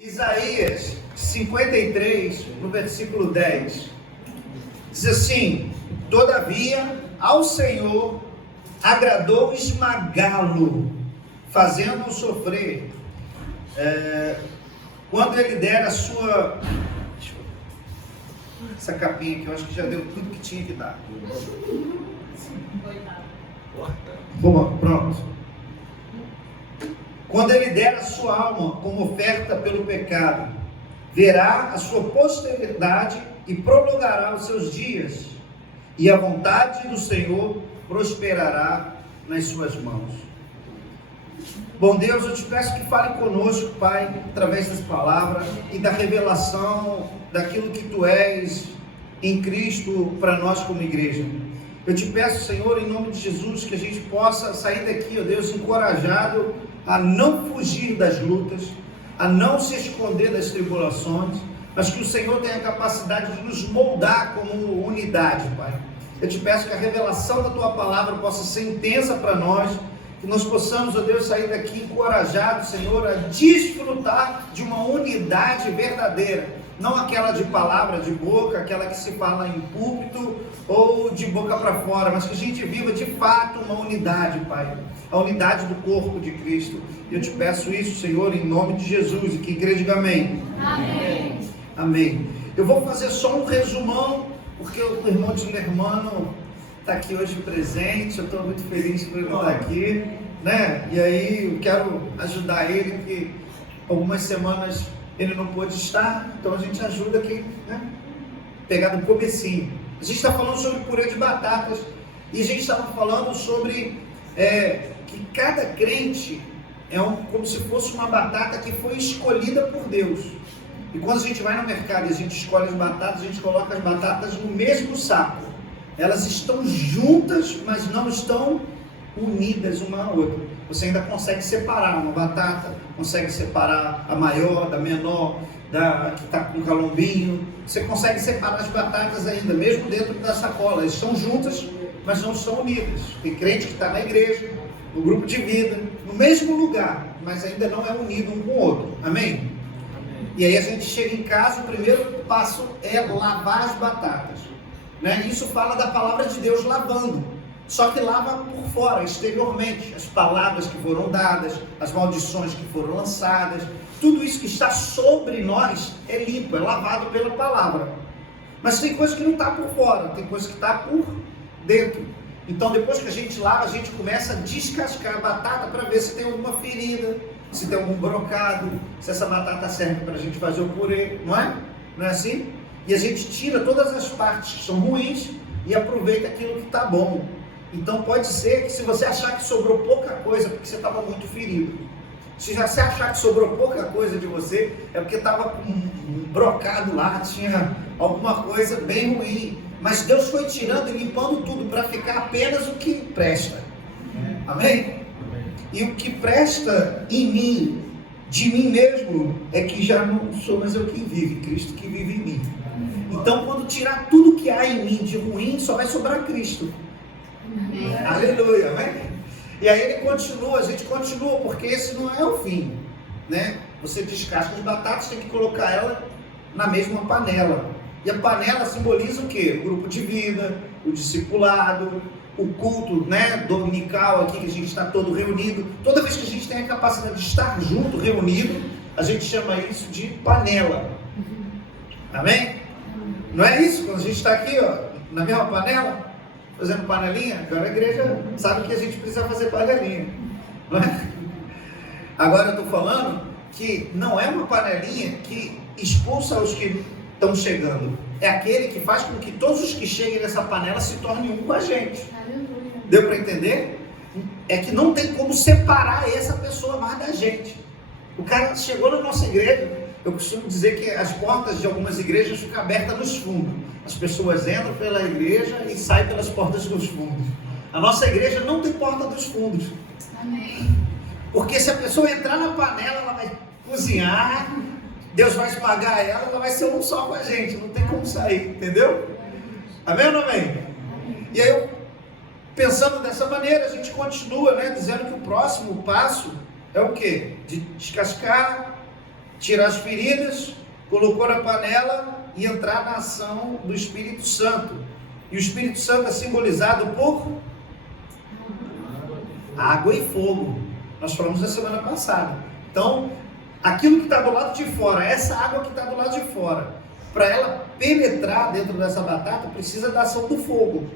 Isaías 53, no versículo 10, diz assim: todavia ao Senhor agradou esmagá-lo, fazendo-o sofrer, quando ele der a sua... Essa capinha aqui, eu acho que já deu tudo que tinha que dar. Pronto. Quando ele der a sua alma como oferta pelo pecado, verá a sua posteridade e prolongará os seus dias, e a vontade do Senhor prosperará nas suas mãos. Bom Deus, eu te peço que fale conosco, Pai, através das palavras e da revelação daquilo que Tu és em Cristo para nós como igreja. Eu te peço, Senhor, em nome de Jesus, que a gente possa sair daqui, ó Deus, encorajado a não fugir das lutas, a não se esconder das tribulações, mas que o Senhor tenha a capacidade de nos moldar como unidade, Pai. Eu te peço que a revelação da Tua palavra possa ser intensa para nós, que nós possamos, ó Deus, sair daqui encorajados, Senhor, a desfrutar de uma unidade verdadeira, não aquela de palavra de boca, aquela que se fala em púlpito ou de boca para fora, mas que a gente viva de fato uma unidade, Pai, a unidade do corpo de Cristo. Eu te peço isso, Senhor, em nome de Jesus, e que a igreja diga amém. Amém. Amém. Eu vou fazer só um resumão, porque o irmão Dilermano está aqui hoje presente, eu estou muito feliz por ele estar aqui, né? E aí eu quero ajudar ele, que algumas semanas ele não pôde estar, então a gente ajuda aqui, né? Pegar do comecinho. A gente está falando sobre purê de batatas, e a gente estava falando sobre que cada crente é como se fosse uma batata que foi escolhida por Deus. E quando a gente vai no mercado e a gente escolhe as batatas, a gente coloca as batatas no mesmo saco. Elas estão juntas, mas não estão unidas uma à outra. Você ainda consegue separar uma batata, consegue separar a maior da menor, da que está com calombinho. Você consegue separar as batatas ainda, mesmo dentro da sacola. Elas estão juntas, mas não estão unidas. Tem crente que está na igreja, no grupo de vida, no mesmo lugar, mas ainda não é unido um com o outro. Amém? E aí a gente chega em casa, o primeiro passo é lavar as batatas, né? Isso fala da palavra de Deus lavando, só que lava por fora, exteriormente, as palavras que foram dadas, as maldições que foram lançadas, tudo isso que está sobre nós é limpo, é lavado pela palavra. Mas tem coisa que não está por fora, tem coisa que está por dentro. Então depois que a gente lava, a gente começa a descascar a batata para ver se tem alguma ferida, se tem algum brocado, se essa batata serve para a gente fazer o purê, não é? Não é assim? E a gente tira todas as partes que são ruins e aproveita aquilo que está bom. Então pode ser que se você achar que sobrou pouca coisa, porque você estava muito ferido. Se você achar que sobrou pouca coisa de você, é porque estava com um brocado lá, tinha alguma coisa bem ruim. Mas Deus foi tirando e limpando tudo para ficar apenas o que presta. Amém? E o que presta em mim, de mim mesmo, é que já não sou mais eu quem vive, Cristo que vive em mim. Então quando tirar tudo que há em mim de ruim, só vai sobrar Cristo. Amém. Aleluia, amém? E aí ele continua, a gente continua, porque esse não é o fim, né? Você descasca as batatas, tem que colocar ela na mesma panela. E a panela simboliza o quê? O grupo de vida, o discipulado, o culto, né, dominical aqui, que a gente está todo reunido. Toda vez que a gente tem a capacidade de estar junto, reunido, a gente chama isso de panela. Amém? Não é isso? Quando a gente está aqui, ó, na mesma panela, fazendo panelinha, agora a igreja sabe que a gente precisa fazer panelinha, não é? Agora eu estou falando que não é uma panelinha que expulsa os que estão chegando, é aquele que faz com que todos os que cheguem nessa panela se tornem um com a gente. Deu para entender? É que não tem como separar essa pessoa mais da gente. O cara chegou na nossa igreja, eu costumo dizer que as portas de algumas igrejas ficam abertas nos fundos. As pessoas entram pela igreja e saem pelas portas dos fundos. A nossa igreja não tem porta dos fundos. Amém. Porque se a pessoa entrar na panela, ela vai cozinhar, Deus vai esmagar ela vai ser um só com a gente, não tem como sair, entendeu? Amém ou não amém? E aí, pensando dessa maneira, a gente continua, né, dizendo que o próximo passo é o quê? De descascar, tirar as feridas, colocou na panela e entrar na ação do Espírito Santo. E o Espírito Santo é simbolizado por água e fogo. Nós falamos na semana passada. Então, aquilo que está do lado de fora, essa água que está do lado de fora, para ela penetrar dentro dessa batata, precisa da ação do fogo.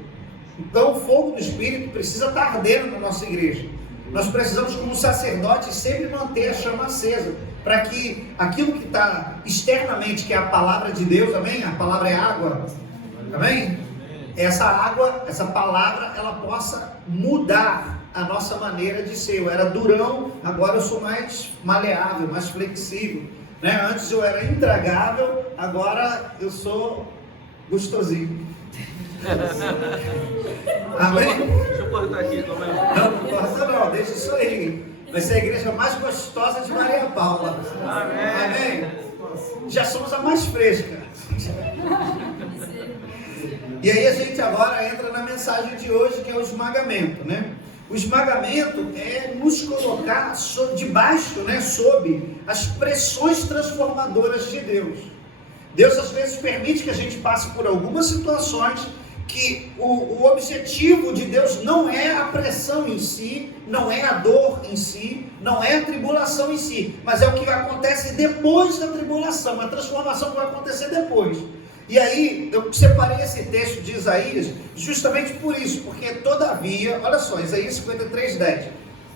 Então, o fogo do Espírito precisa estar ardendo na nossa igreja. Nós precisamos, como sacerdotes, sempre manter a chama acesa, para que aquilo que está externamente, que é a palavra de Deus, amém? A palavra é água, amém? Essa água, essa palavra, ela possa mudar a nossa maneira de ser. Eu era durão, agora eu sou mais maleável, mais flexível, né? Antes eu era intragável, agora eu sou gostosinho. Amém? Deixa eu cortar aqui também. Não corta não, deixa isso aí. Vai ser a igreja mais gostosa de Maria Paula. Amém. Amém? Já somos a mais fresca. E aí a gente agora entra na mensagem de hoje, que é o esmagamento, né? O esmagamento é nos colocar debaixo, né, sob as pressões transformadoras de Deus. Deus às vezes permite que a gente passe por algumas situações que o objetivo de Deus não é a pressão em si, não é a dor em si, não é a tribulação em si, mas é o que acontece depois da tribulação, a transformação que vai acontecer depois. E aí, eu separei esse texto de Isaías justamente por isso, porque todavia, olha só, Isaías 53:10,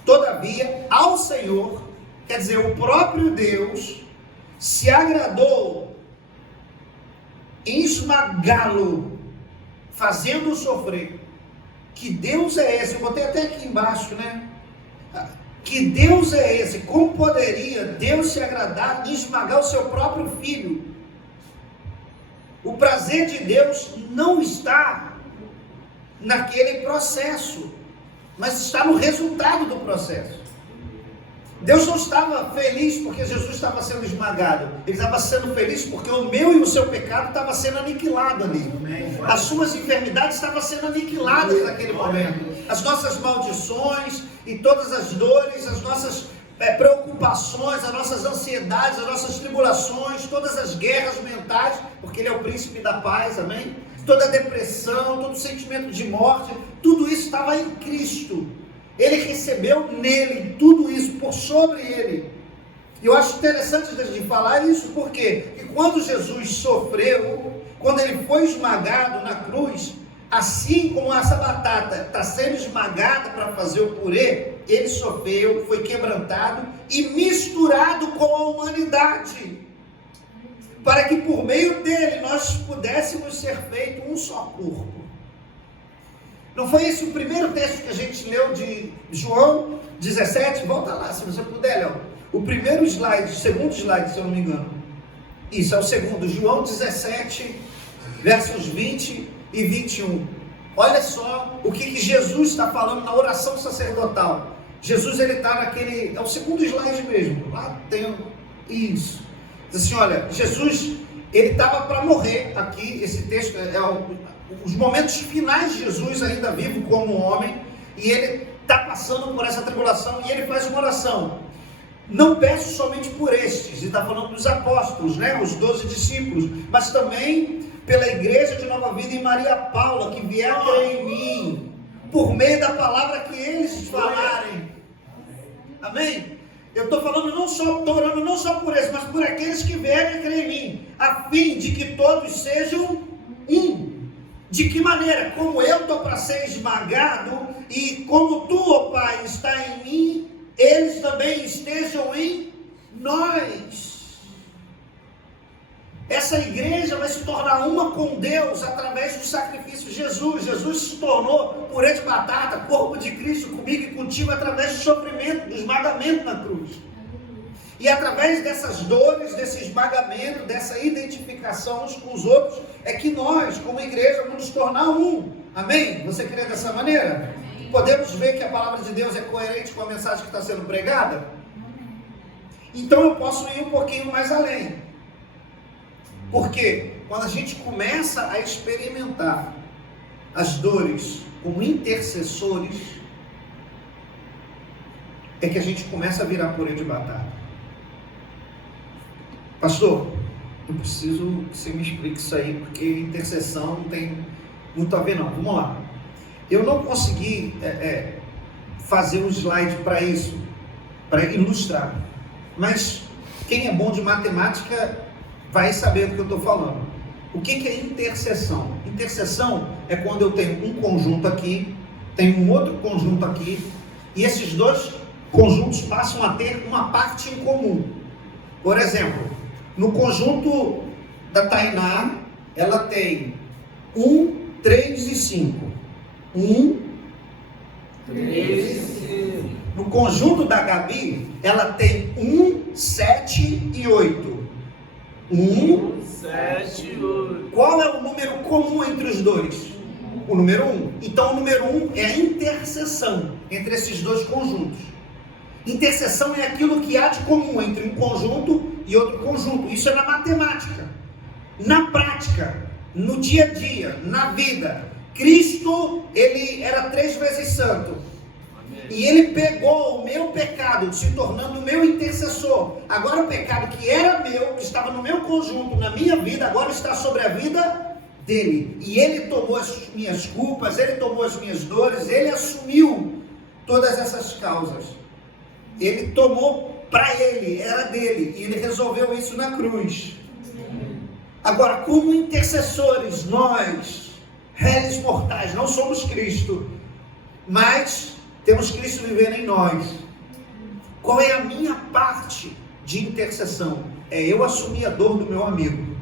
todavia ao Senhor, quer dizer, o próprio Deus, se agradou em esmagá-lo, fazendo-o sofrer. Que Deus é esse? Eu botei até aqui embaixo, né? Que Deus é esse? Como poderia Deus se agradar em esmagar o seu próprio filho? O prazer de Deus não está naquele processo, mas está no resultado do processo. Deus não estava feliz porque Jesus estava sendo esmagado. Ele estava sendo feliz porque o meu e o seu pecado estava sendo aniquilado ali. As suas enfermidades estavam sendo aniquiladas naquele momento. As nossas maldições e todas as dores, as nossas preocupações, as nossas ansiedades, as nossas tribulações, todas as guerras mentais, porque Ele é o príncipe da paz, amém? Toda a depressão, todo o sentimento de morte, tudo isso estava em Cristo. Ele recebeu nele tudo isso, por sobre ele. E eu acho interessante de falar isso, porque quando Jesus sofreu, quando ele foi esmagado na cruz, assim como essa batata está sendo esmagada para fazer o purê, ele sofreu, foi quebrantado e misturado com a humanidade, para que por meio dele nós pudéssemos ser feitos um só corpo. Não foi esse o primeiro texto que a gente leu de João 17? Volta lá, se você puder, Léo. O primeiro slide, segundo slide, se eu não me engano. Isso, é o segundo. João 17, versos 20 e 21. Olha só o que Jesus está falando na oração sacerdotal. Jesus, ele está naquele... É o segundo slide mesmo. Lá tem... Isso. Diz assim, olha, Jesus, ele estava para morrer aqui. Esse texto os momentos finais de Jesus ainda vivo como homem, e ele está passando por essa tribulação, e ele faz uma oração: não peço somente por estes, e está falando dos apóstolos, né, os 12 discípulos, mas também pela igreja de Nova Vida e Maria Paula, que vier a crer em mim, por meio da palavra que eles falarem. Amém? Eu estou falando estou orando não só por eles, mas por aqueles que vierem a crer em mim, a fim de que todos sejam um. De que maneira? Como eu estou para ser esmagado, e como tu, ó Pai, está em mim, eles também estejam em nós. Essa igreja vai se tornar uma com Deus através do sacrifício de Jesus. Jesus se tornou purê de batata, corpo de Cristo comigo e contigo, através do sofrimento, do esmagamento na cruz. E através dessas dores, desse esmagamento, dessa identificação uns com os outros, é que nós, como igreja, vamos nos tornar um. Amém? Você crê dessa maneira? Amém. Podemos ver que a palavra de Deus é coerente com a mensagem que está sendo pregada? Amém. Então eu posso ir um pouquinho mais além. Porque quando a gente começa a experimentar as dores como intercessores, é que a gente começa a virar purê de batata. Pastor, eu preciso que você me explique isso aí, porque intercessão não tem muito a ver não. Vamos lá. Eu não consegui fazer um slide para isso, para ilustrar. Mas quem é bom de matemática vai saber do que eu estou falando. O que é interseção? Interseção é quando eu tenho um conjunto aqui, tenho um outro conjunto aqui, e esses dois conjuntos passam a ter uma parte em comum. Por exemplo, no conjunto da Tainá, ela tem 1, 3 e 5. 1, 3 e 5. No conjunto da Gabi, ela tem 1, 7 e 8. 1, 7 e 8. Qual é o número comum entre os dois? O número 1. Então o número 1 é a interseção entre esses dois conjuntos. Interseção é aquilo que há de comum entre um conjunto e outro conjunto. Isso é na matemática. Na prática, no dia a dia, na vida, Cristo, ele era 3 vezes santo. E ele pegou o meu pecado, se tornando o meu intercessor. Agora o pecado que era meu, que estava no meu conjunto, na minha vida, agora está sobre a vida dele. E ele tomou as minhas culpas, ele tomou as minhas dores, ele assumiu todas essas causas. Ele tomou para ele, era dele, e ele resolveu isso na cruz. Agora, como intercessores, nós, réis mortais, não somos Cristo, mas temos Cristo vivendo em nós. Qual é a minha parte de intercessão? É eu assumir a dor do meu amigo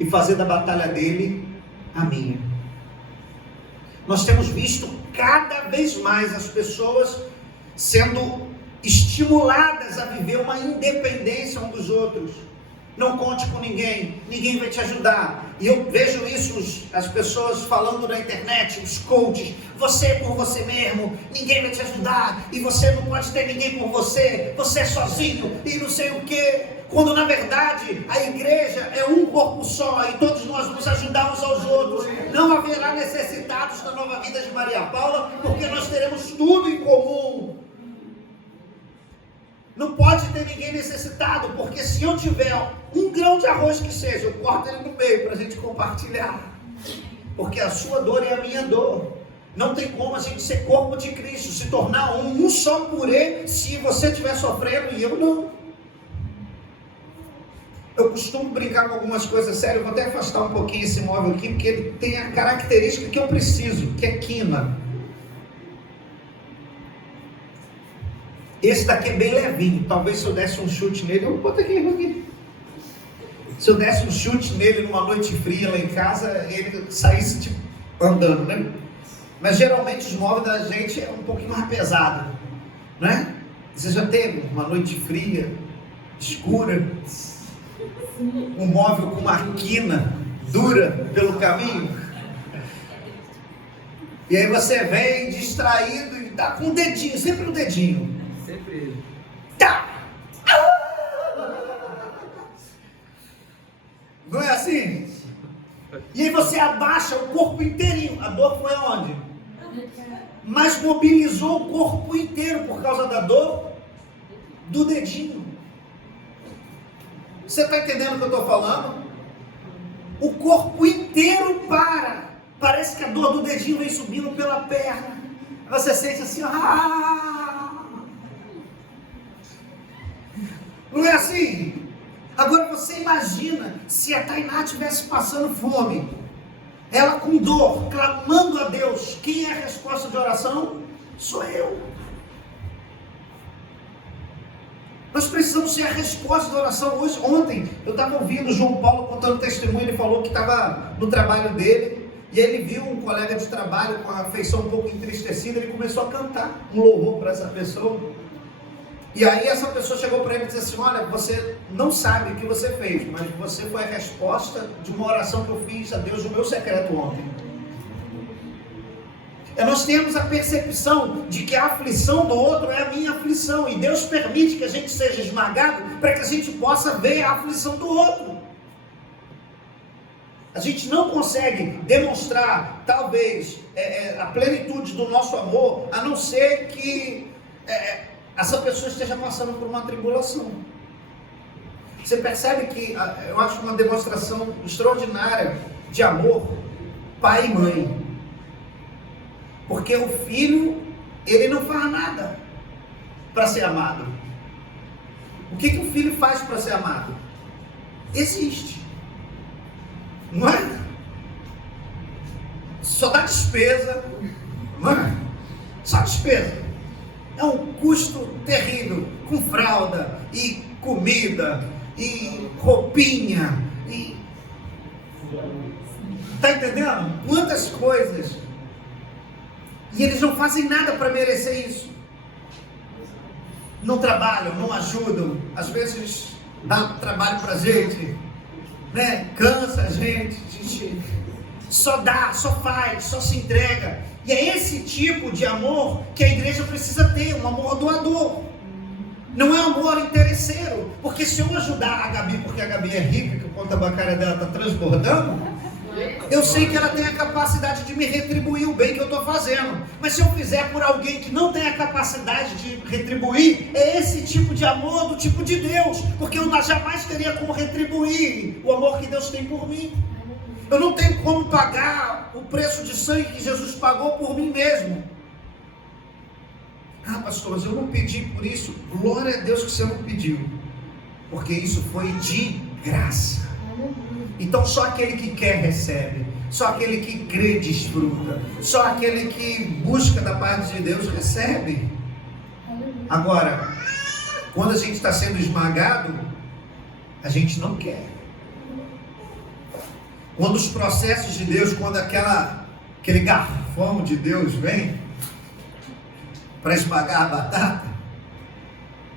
e fazer da batalha dele a minha. Nós temos visto cada vez mais as pessoas sendo estimuladas a viver uma independência um dos outros. Não conte com ninguém, ninguém vai te ajudar. E eu vejo isso, as pessoas falando na internet, os coaches, você é por você mesmo, ninguém vai te ajudar, e você não pode ter ninguém por você, você é sozinho, e não sei o que. Quando na verdade a igreja é um corpo só, e todos nós nos ajudar uns aos outros. Não haverá necessitados na nova vida de Maria Paula, porque nós teremos tudo em comum. Não pode ter ninguém necessitado, porque se eu tiver um grão de arroz que seja, eu corto ele no meio para a gente compartilhar. Porque a sua dor é a minha dor. Não tem como a gente ser corpo de Cristo, se tornar um só purê, se você estiver sofrendo e eu não. Eu costumo brincar com algumas coisas sérias, eu vou até afastar um pouquinho esse móvel aqui, porque ele tem a característica que eu preciso, que é quina. Esse daqui é bem levinho, talvez se eu desse um chute nele, eu boto aqui. Se eu desse um chute nele numa noite fria lá em casa, ele saísse tipo andando, né? Mas geralmente os móveis da gente é um pouquinho mais pesado, né? Você já teve uma noite fria, escura, um móvel com uma quina dura pelo caminho? E aí você vem distraído e tá com o dedinho, sempre o dedinho. Sempre. Tá! Não é assim? E aí você abaixa o corpo inteirinho. A dor foi aonde? Mas mobilizou o corpo inteiro por causa da dor do dedinho. Você está entendendo o que eu estou falando? O corpo inteiro para. Parece que a dor do dedinho vem subindo pela perna. Você sente assim, Não é assim? Agora você imagina se a Tainá estivesse passando fome, ela com dor, clamando a Deus. Quem é a resposta de oração? Sou eu. Nós precisamos ser a resposta da oração. Ontem eu estava ouvindo o João Paulo contando testemunho. Ele falou que estava no trabalho dele, e ele viu um colega de trabalho com a feição um pouco entristecida. Ele começou a cantar um louvor para essa pessoa. E aí essa pessoa chegou para ele e disse assim: olha, você não sabe o que você fez, mas você foi a resposta de uma oração que eu fiz a Deus no meu secreto ontem. Nós temos a percepção de que a aflição do outro é a minha aflição, e Deus permite que a gente seja esmagado para que a gente possa ver a aflição do outro. A gente não consegue demonstrar, talvez, a plenitude do nosso amor, a não ser que essa pessoa esteja passando por uma tribulação. Você percebe que eu acho uma demonstração extraordinária de amor, pai e mãe. Porque o filho, ele não faz nada para ser amado. O que o filho faz para ser amado? Existe. Não é? Só dá despesa. Não é? Só despesa. É um custo terrível, com fralda e comida e roupinha e... Tá entendendo? Quantas coisas. E eles não fazem nada para merecer isso. Não trabalham, não ajudam. Às vezes dá trabalho pra gente, né? Cansa a gente só dá, só faz, só se entrega. E é esse tipo de amor que a igreja precisa ter, um amor doador. Não é amor interesseiro. Porque se eu ajudar a Gabi, porque a Gabi é rica, que a conta bancária dela está transbordando, eu sei que ela tem a capacidade de me retribuir o bem que eu estou fazendo. Mas se eu fizer por alguém que não tem a capacidade de retribuir, é esse tipo de amor do tipo de Deus. Porque eu jamais teria como retribuir o amor que Deus tem por mim. Eu não tenho como pagar o preço de sangue que Jesus pagou por mim mesmo. Ah, pastor, mas eu não pedi por isso. Glória a Deus que você não pediu. Porque isso foi de graça. Então só aquele que quer recebe. Só aquele que crê desfruta. Só aquele que busca da parte de Deus recebe. Agora, quando a gente está sendo esmagado, a gente não quer. Quando os processos de Deus, quando aquele garfão de Deus vem para esmagar a batata,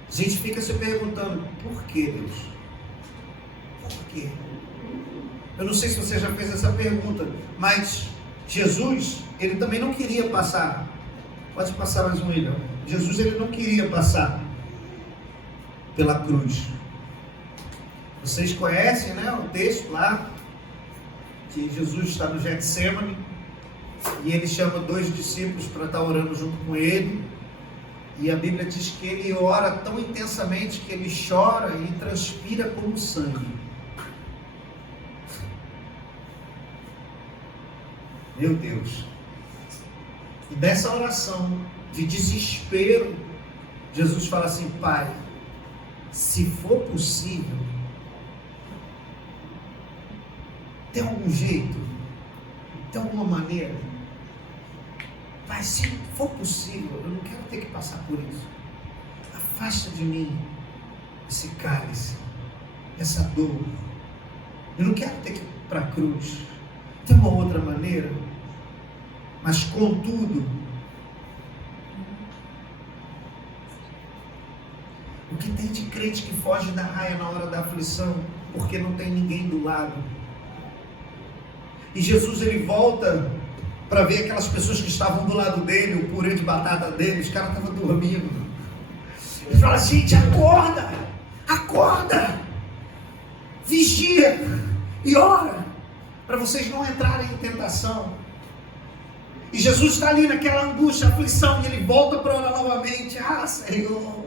a gente fica se perguntando, por que Deus? Por quê? Eu não sei se você já fez essa pergunta, mas Jesus, ele também não queria passar. Pode passar mais um, William. Jesus, ele não queria passar pela cruz. Vocês conhecem, né, o texto lá, que Jesus está no Getsêmani, e ele chama 2 discípulos para estar orando junto com ele, e a Bíblia diz que ele ora tão intensamente que ele chora e transpira como sangue. Meu Deus! E dessa oração de desespero, Jesus fala assim, Pai, se for possível, tem algum jeito, tem alguma maneira, Pai, se for possível, eu não quero ter que passar por isso. Afasta de mim esse cálice, essa dor. Eu não quero ter que ir para a cruz. Tem uma outra maneira? Mas contudo, o que tem de crente que foge da raia na hora da aflição, porque não tem ninguém do lado? E Jesus, ele volta para ver aquelas pessoas que estavam do lado dele, o purê de batata dele, os caras estavam dormindo. Ele fala, gente, acorda, acorda, vigia e ora, para vocês não entrarem em tentação. E Jesus está ali naquela angústia, aflição, e ele volta para orar novamente. Ah, Senhor,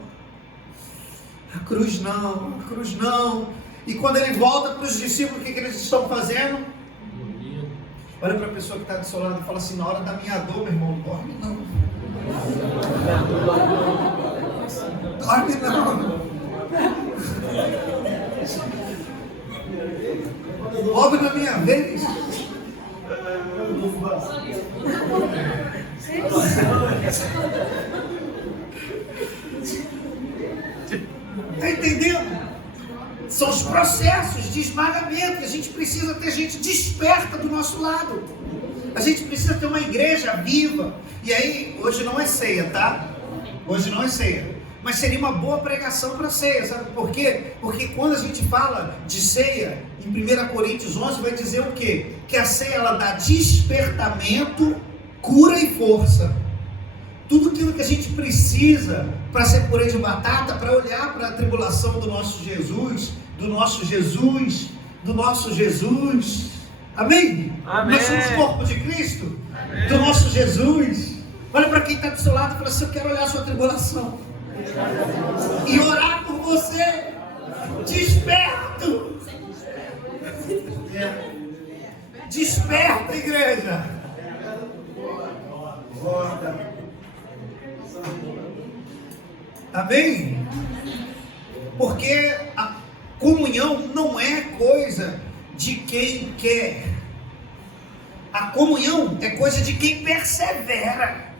a cruz não, a cruz não. E quando ele volta para os discípulos, o que eles estão fazendo? Olha para a pessoa que está do seu lado e fala assim, na hora da minha dor, meu irmão, dorme não. Dorme não. Logo na minha vez. Está entendendo? São os processos de esmagamento que a gente precisa ter gente desperta do nosso lado. A gente precisa ter uma igreja viva. E aí, hoje não é ceia, tá? Hoje não é ceia. Mas seria uma boa pregação para ceia, sabe por quê? Porque quando a gente fala de ceia, em 1 Coríntios 11 vai dizer o quê? Que a ceia, ela dá despertamento, cura e força. Tudo aquilo que a gente precisa para ser purê de batata, para olhar para a tribulação do nosso Jesus, do nosso Jesus, do nosso Jesus. Amém? Amém. Nós somos o corpo de Cristo, amém, do nosso Jesus. Olha para quem está do seu lado e fala assim, eu quero olhar a sua tribulação e orar por você. Desperta. Amém? Porque a comunhão não é coisa de quem quer. A comunhão é coisa de quem persevera.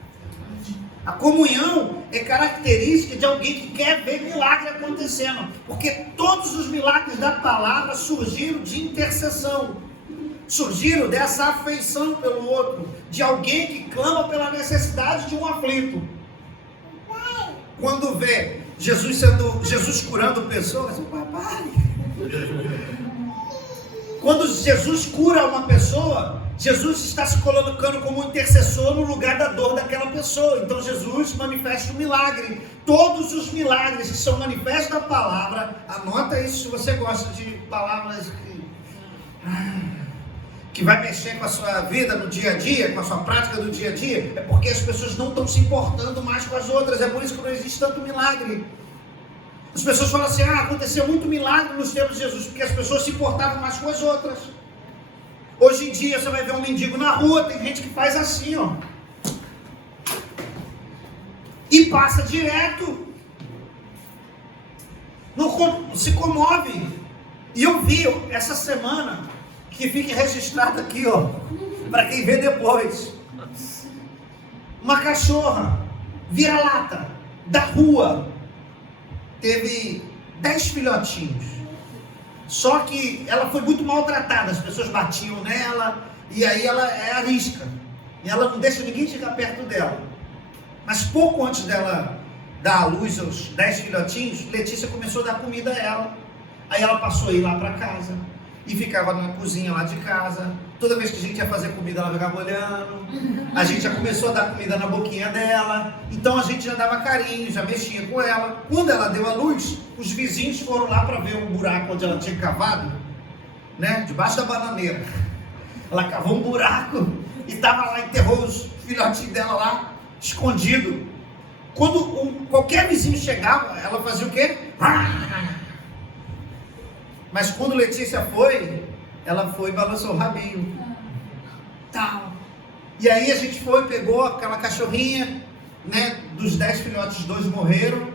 A comunhão é característica de alguém que quer ver milagre acontecendo. Porque todos os milagres da palavra surgiram de intercessão. Surgiram dessa afeição pelo outro. De alguém que clama pela necessidade de um aflito. Quando vê Jesus curando pessoas, papai. Quando Jesus cura uma pessoa, Jesus está se colocando como intercessor no lugar da dor daquela pessoa. Então Jesus manifesta um milagre. Todos os milagres que são manifestos na palavra, anota isso se você gosta de palavras que vai mexer com a sua vida no dia a dia, com a sua prática do dia a dia, é porque as pessoas não estão se importando mais com as outras. É por isso que não existe tanto milagre. As pessoas falam assim, aconteceu muito milagre nos tempos de Jesus, porque as pessoas se importavam mais com as outras. Hoje em dia você vai ver um mendigo na rua, tem gente que faz assim, ó, e passa direto, não se comove. E eu vi essa semana, que fique registrado aqui, ó, para quem vê depois, uma cachorra vira-lata da rua, teve 10 filhotinhos. Só que ela foi muito maltratada, as pessoas batiam nela, e aí ela é arisca, e ela não deixa ninguém chegar perto dela. Mas pouco antes dela dar à luz aos 10 filhotinhos, Letícia começou a dar comida a ela. Aí ela passou a ir lá para casa, e ficava na cozinha lá de casa. Toda vez que a gente ia fazer comida, ela ficava olhando. A gente já começou a dar comida na boquinha dela. Então a gente já dava carinho, já mexia com ela. Quando ela deu a luz, os vizinhos foram lá para ver um buraco onde ela tinha cavado, né? Debaixo da bananeira. Ela cavou um buraco e estava lá, enterrou os filhotinhos dela lá, escondido. Quando qualquer vizinho chegava, ela fazia o quê? Mas quando Letícia foi, ela foi e balançou o rabinho. Tal. E aí a gente foi, pegou aquela cachorrinha, né? Dos 10 filhotes, 2 morreram.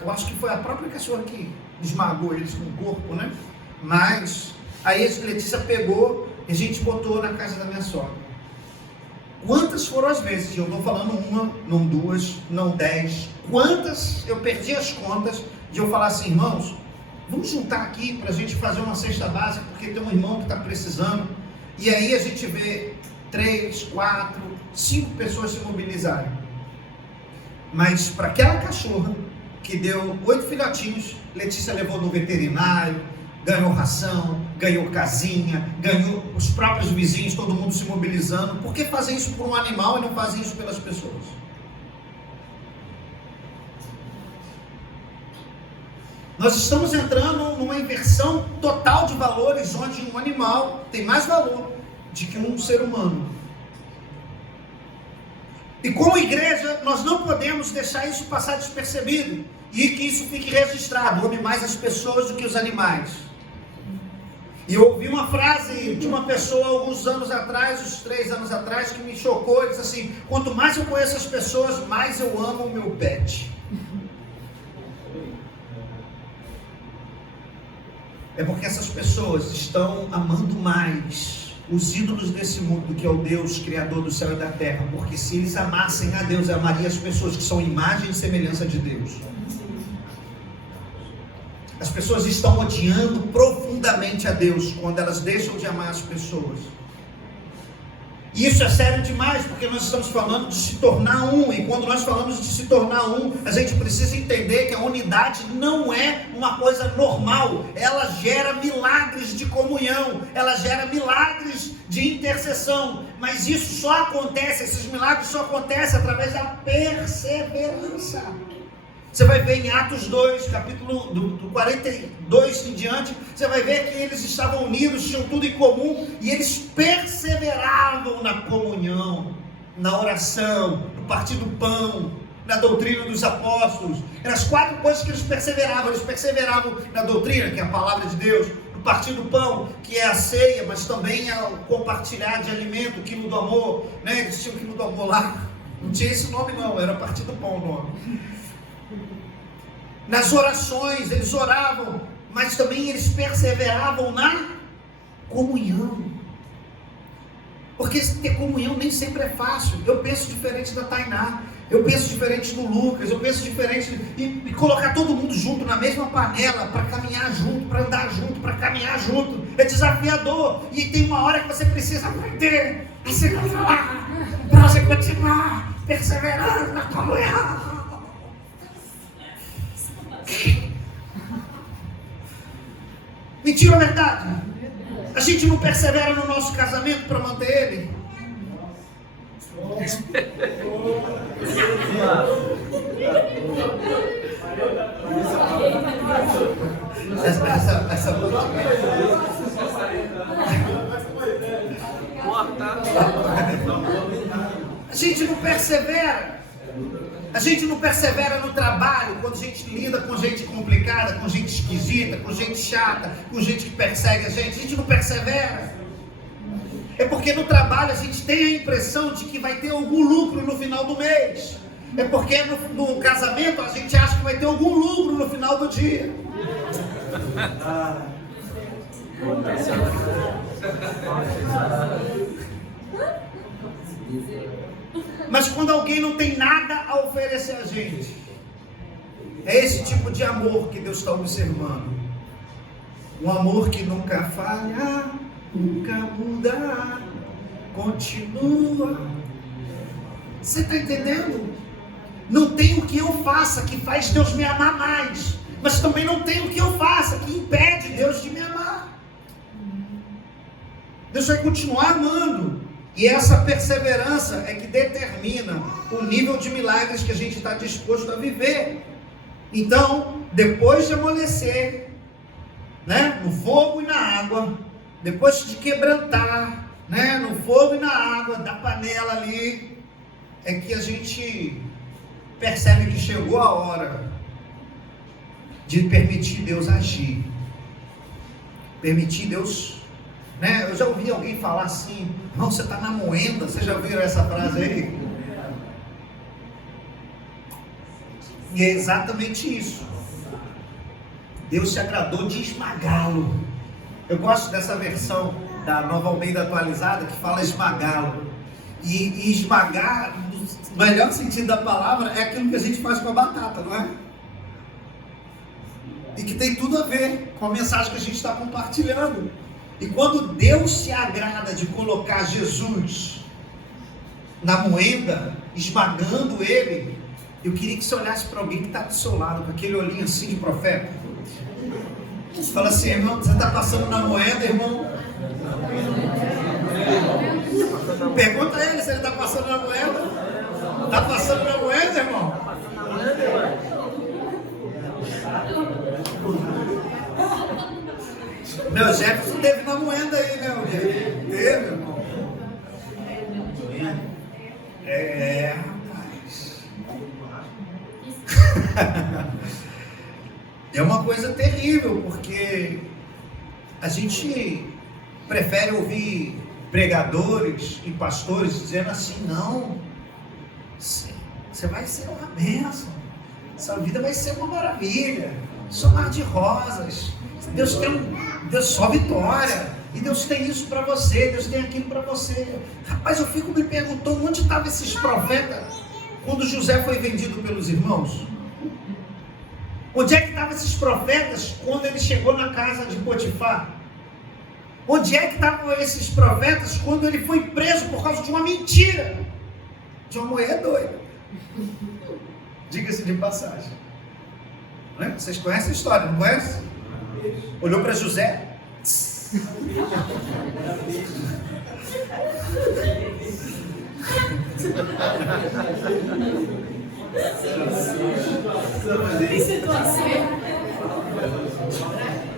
Eu acho que foi a própria cachorra que esmagou eles com o corpo, né? Mas aí a Letícia pegou e a gente botou na casa da minha sogra. Quantas foram as vezes? Eu estou falando uma, não duas, não 10. Quantas eu perdi as contas de eu falar assim, irmãos, vamos juntar aqui para a gente fazer uma cesta básica, porque tem um irmão que está precisando. E aí a gente vê 3, 4, 5 pessoas se mobilizarem. Mas para aquela cachorra que deu 8 filhotinhos, Letícia levou no veterinário, ganhou ração, ganhou casinha, ganhou os próprios vizinhos, todo mundo se mobilizando. Por que fazem isso por um animal e não fazem isso pelas pessoas? Nós estamos entrando numa inversão total de valores, onde um animal tem mais valor do que um ser humano. E como igreja, nós não podemos deixar isso passar despercebido e que isso fique registrado. Ame mais as pessoas do que os animais. E eu ouvi uma frase de uma pessoa alguns anos atrás, uns 3 anos atrás, que me chocou. Ele disse assim, quanto mais eu conheço as pessoas, mais eu amo o meu pet. É porque essas pessoas estão amando mais os ídolos desse mundo, que é o Deus Criador do céu e da terra. Porque se eles amassem a Deus, amariam as pessoas que são imagem e semelhança de Deus. As pessoas estão odiando profundamente a Deus quando elas deixam de amar as pessoas. E isso é sério demais, porque nós estamos falando de se tornar um. E quando nós falamos de se tornar um, a gente precisa entender que a unidade não é uma coisa normal. Ela gera milagres de comunhão, ela gera milagres de intercessão. Mas isso só acontece, esses milagres só acontecem através da perseverança. Você vai ver em Atos 2, capítulo do 42 em diante, você vai ver que eles estavam unidos, tinham tudo em comum, e eles perseveravam na comunhão, na oração, no partir do pão, na doutrina dos apóstolos. Eram as 4 coisas que eles perseveravam na doutrina, que é a palavra de Deus, no partir do pão, que é a ceia, mas também é o compartilhar de alimento, o quilo do amor, né? Eles tinham o quilo do amor lá, não tinha esse nome não, era partir do pão o nome. nas orações, eles oravam, mas também eles perseveravam na comunhão. Porque ter comunhão nem sempre é fácil. Eu penso diferente da Tainá, eu penso diferente do Lucas, eu penso diferente e colocar todo mundo junto na mesma panela para caminhar junto, para andar junto, para caminhar junto é desafiador. E tem uma hora que você precisa aprender a se falar para você continuar perseverando na comunhão. Mentira ou verdade? A gente não persevera no nosso casamento para manter ele? Essa a gente não persevera. A gente não persevera no trabalho quando a gente lida com gente complicada, com gente esquisita, com gente chata, com gente que persegue a gente não persevera. É porque no trabalho a gente tem a impressão de que vai ter algum lucro no final do mês. É porque no casamento a gente acha que vai ter algum lucro no final do dia. Mas quando alguém não tem nada a oferecer a gente, é esse tipo de amor que Deus está observando. Um amor que nunca falha, nunca muda, continua. Você está entendendo? Não tem o que eu faça que faz Deus me amar mais, mas também não tem o que eu faça que impede Deus de me amar. Deus vai continuar amando. E essa perseverança é que determina o nível de milagres que a gente está disposto a viver. Então, depois de amolecer, né, no fogo e na água, depois de quebrantar, né, no fogo e na água da panela ali, é que a gente percebe que chegou a hora de permitir Deus agir. Permitir Deus, né? Eu já ouvi alguém falar assim: não, você está na moenda. Você já ouviu essa frase aí? E é exatamente isso. Deus se agradou de esmagá-lo. Eu gosto dessa versão da Nova Almeida atualizada que fala esmagá-lo. E esmagar, no melhor sentido da palavra, é aquilo que a gente faz com a batata, não é? E que tem tudo a ver com a mensagem que a gente está compartilhando. E quando Deus se agrada de colocar Jesus na moenda, esmagando ele, eu queria que você olhasse para alguém que está do seu lado, com aquele olhinho assim de profeta. Fala assim: irmão, você está passando na moeda, irmão? Pergunta a ele se ele está passando na moeda. Está passando na moeda, irmão? Meu Jefferson teve na moeda aí, né? Teve, irmão. Rapaz. É uma coisa terrível, porque a gente prefere ouvir pregadores e pastores dizendo assim: não, você vai ser uma bênção, sua vida vai ser uma maravilha, só mar de rosas, Deus só vitória, e Deus tem isso para você, Deus tem aquilo para você. Rapaz, eu fico me perguntando onde estavam esses profetas quando José foi vendido pelos irmãos. Onde é que estavam esses profetas quando ele chegou na casa de Potifar? Onde é que estavam esses profetas quando ele foi preso por causa de uma mentira? De uma mulher doida. Diga-se de passagem. Não é? Vocês conhecem a história, não conhecem? Olhou para José.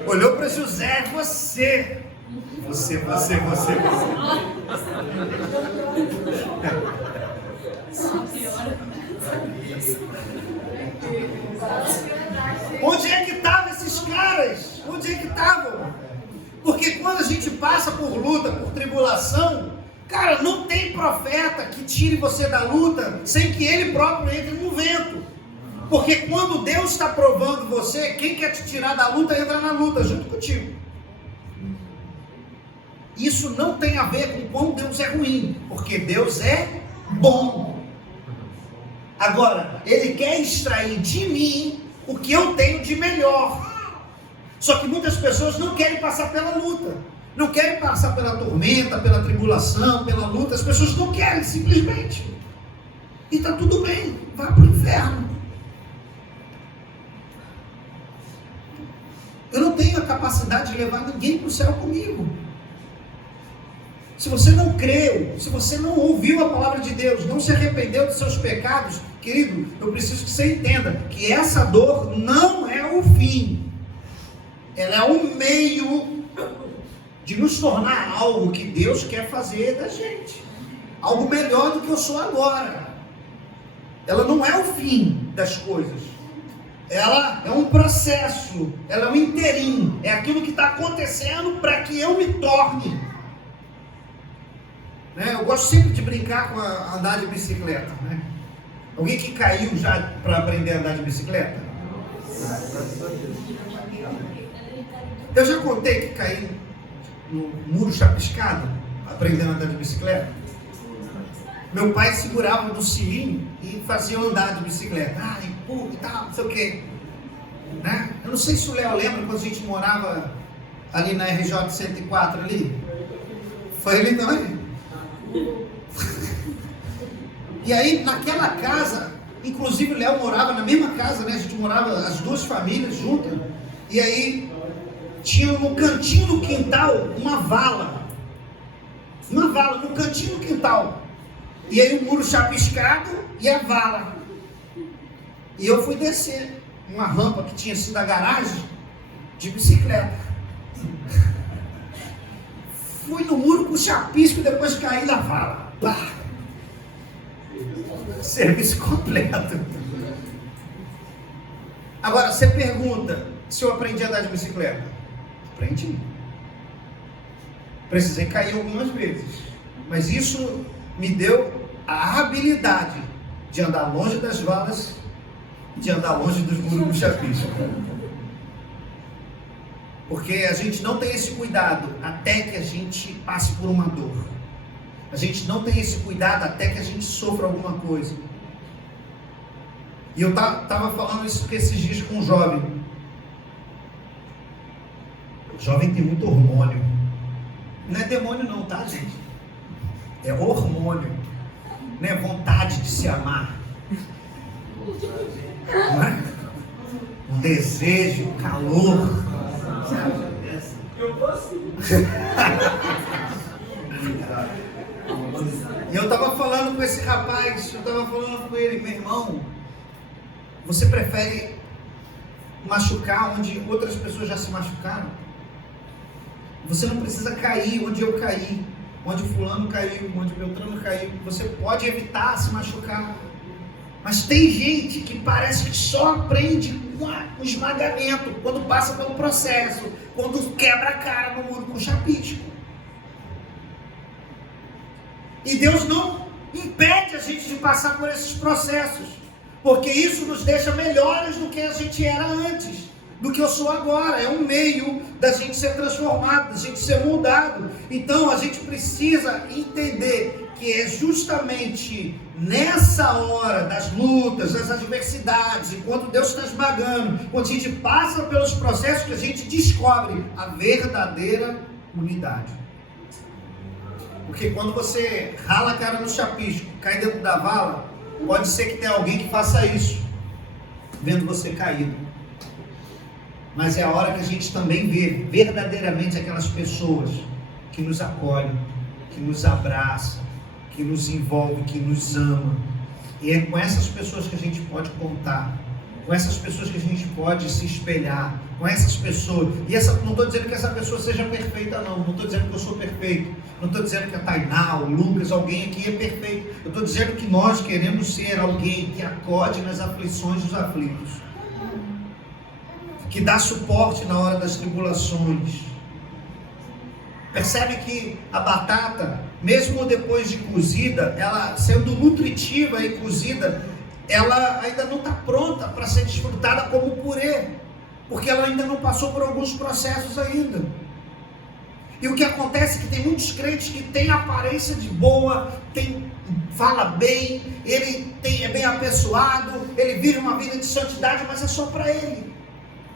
Olhou para José: você. Onde é que estavam esses caras? Onde é que estavam? Porque quando a gente passa por luta, por tribulação, cara, não tem profeta que tire você da luta sem que ele próprio entre no vento. Porque quando Deus está provando você, quem quer te tirar da luta, entra na luta junto contigo. Isso não tem a ver com quão Deus é ruim, porque Deus é bom. Agora, Ele quer extrair de mim o que eu tenho de melhor. Só que muitas pessoas não querem passar pela luta, não querem passar pela tormenta, pela tribulação, pela luta. As pessoas não querem, simplesmente. E está tudo bem, vá para o inferno. Eu não tenho a capacidade de levar ninguém para o céu comigo. Se você não creu, se você não ouviu a palavra de Deus, não se arrependeu dos seus pecados, querido, eu preciso que você entenda que essa dor não é o fim. Ela é um meio de nos tornar algo que Deus quer fazer da gente. Algo melhor do que eu sou agora. Ela não é o fim das coisas. Ela é um processo, ela é um interim. É aquilo que está acontecendo para que eu me torne. Eu gosto sempre de brincar com andar de bicicleta. Alguém que caiu já para aprender a andar de bicicleta? Eu já contei que caí no muro chapiscado, aprendendo a andar de bicicleta. Meu pai segurava no cilinho e fazia eu andar de bicicleta. Empurra e tal, não sei o quê. Eu não sei se o Léo lembra quando a gente morava ali na RJ 104 ali. Foi ele também? E aí naquela casa, inclusive o Léo morava na mesma casa, a gente morava as duas famílias juntas. E aí tinha no cantinho do quintal uma vala no cantinho do quintal. E aí o muro chapiscado e a vala. E eu fui descer uma rampa que tinha sido a garagem de bicicleta. Fui no muro com chapisco e depois caí na vala. Pá! Serviço completo. Agora você pergunta se eu aprendi a andar de bicicleta. Aprendi. Precisei cair algumas vezes, mas isso me deu a habilidade de andar longe das valas, de andar longe dos muros do chapisco. Porque a gente não tem esse cuidado até que a gente passe por uma dor. A gente não tem esse cuidado até que a gente sofra alguma coisa. E eu estava falando isso esses dias com um jovem. O jovem tem muito hormônio. Não é demônio não, tá, gente? É hormônio. Não é vontade de se amar. Não é? Um desejo, um calor. Eu posso. E eu estava falando com esse rapaz, eu estava falando com ele, meu irmão, você prefere machucar onde outras pessoas já se machucaram? Você não precisa cair onde eu caí, onde fulano caiu, onde Beltrano caiu. Você pode evitar se machucar. Mas tem gente que parece que só aprende com o esmagamento, quando passa pelo processo, quando quebra a cara no muro com chapisco. E Deus não impede a gente de passar por esses processos, porque isso nos deixa melhores do que a gente era antes, do que eu sou agora. É um meio da gente ser transformado, da gente ser moldado. Então a gente precisa entender que é justamente nessa hora das lutas, das adversidades, enquanto Deus está esmagando, quando a gente passa pelos processos, que a gente descobre a verdadeira unidade. Porque quando você rala a cara no chapisco, cai dentro da vala, pode ser que tenha alguém que faça isso, vendo você caído. Mas é a hora que a gente também vê verdadeiramente aquelas pessoas que nos acolhem, que nos abraçam, que nos envolve, que nos ama. E é com essas pessoas que a gente pode contar, com essas pessoas que a gente pode se espelhar, com essas pessoas. E não estou dizendo que essa pessoa seja perfeita, não estou dizendo que eu sou perfeito, não estou dizendo que a Tainá, o Lucas, alguém aqui é perfeito. Eu estou dizendo que nós queremos ser alguém que acode nas aflições dos aflitos, que dá suporte na hora das tribulações. Percebe que a batata, mesmo depois de cozida, ela sendo nutritiva e cozida, ela ainda não está pronta para ser desfrutada como purê, porque ela ainda não passou por alguns processos ainda. E o que acontece é que tem muitos crentes que têm aparência de boa, fala bem, é bem apessoado, ele vive uma vida de santidade, mas é só para ele.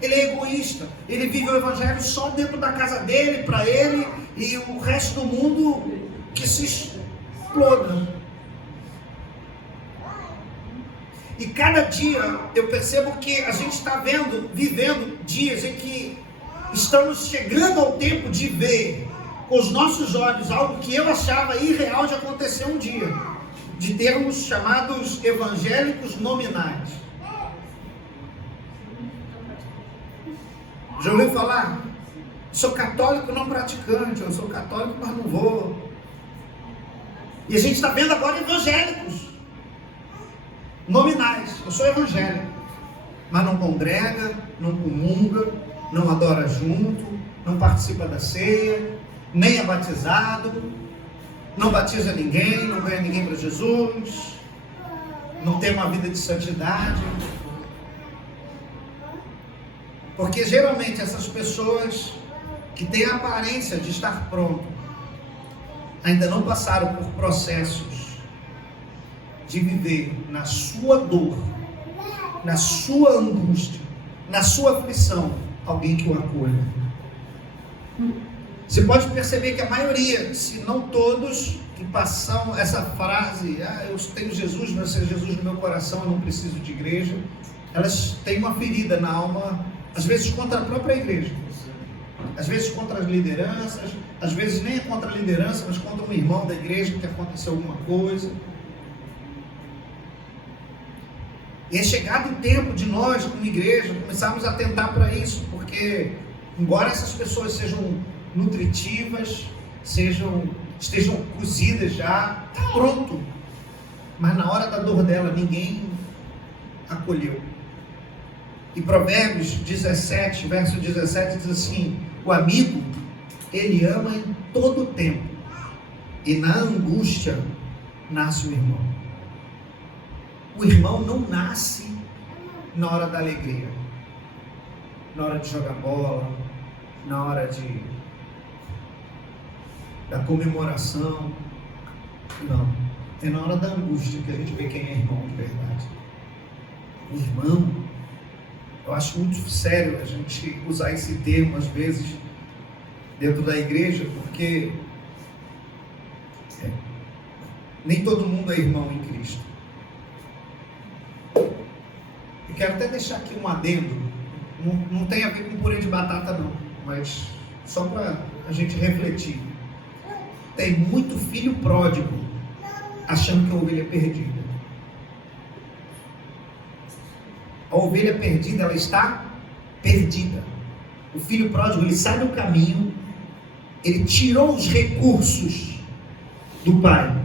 Ele é egoísta, ele vive o evangelho só dentro da casa dele, para ele, e o resto do mundo que se exploda. E cada dia eu percebo que a gente está vivendo dias em que estamos chegando ao tempo de ver com os nossos olhos algo que eu achava irreal de acontecer um dia, de termos chamados evangélicos nominais. Já ouviu falar? Sou católico não praticante, eu sou católico mas não vou. E a gente está vendo agora evangélicos nominais. Eu sou evangélico, mas não congrega, não comunga, não adora junto, não participa da ceia, nem é batizado, não batiza ninguém, não ganha ninguém para Jesus, não tem uma vida de santidade. Porque geralmente essas pessoas que têm a aparência de estar pronto ainda não passaram por processos de viver na sua dor, na sua angústia, na sua aflição, alguém que o acolha. Você pode perceber que a maioria, se não todos, que passam essa frase, eu tenho Jesus, mas se é Jesus no meu coração, eu não preciso de igreja, elas têm uma ferida na alma, às vezes contra a própria igreja, às vezes contra as lideranças, às vezes nem é contra a liderança, mas contra um irmão da igreja que aconteceu alguma coisa. E é chegado o tempo de nós, como igreja, começarmos a atentar para isso, porque embora essas pessoas sejam nutritivas, estejam cozidas já, está pronto, mas na hora da dor dela ninguém acolheu. E Provérbios 17, verso 17 diz assim: o amigo, ele ama em todo o tempo, e na angústia nasce o irmão. O irmão não nasce na hora da alegria, na hora de jogar bola, na hora da comemoração. Não, é na hora da angústia que a gente vê quem é irmão de verdade. O irmão, eu acho muito sério a gente usar esse termo às vezes dentro da igreja, porque nem todo mundo é irmão em Cristo. Eu quero até deixar aqui um adendo, não tem a ver com purê de batata não, mas só para a gente refletir. Tem muito filho pródigo achando que a ovelha é perdida. A ovelha perdida, ela está perdida. O filho pródigo, ele sai do caminho, ele tirou os recursos do pai,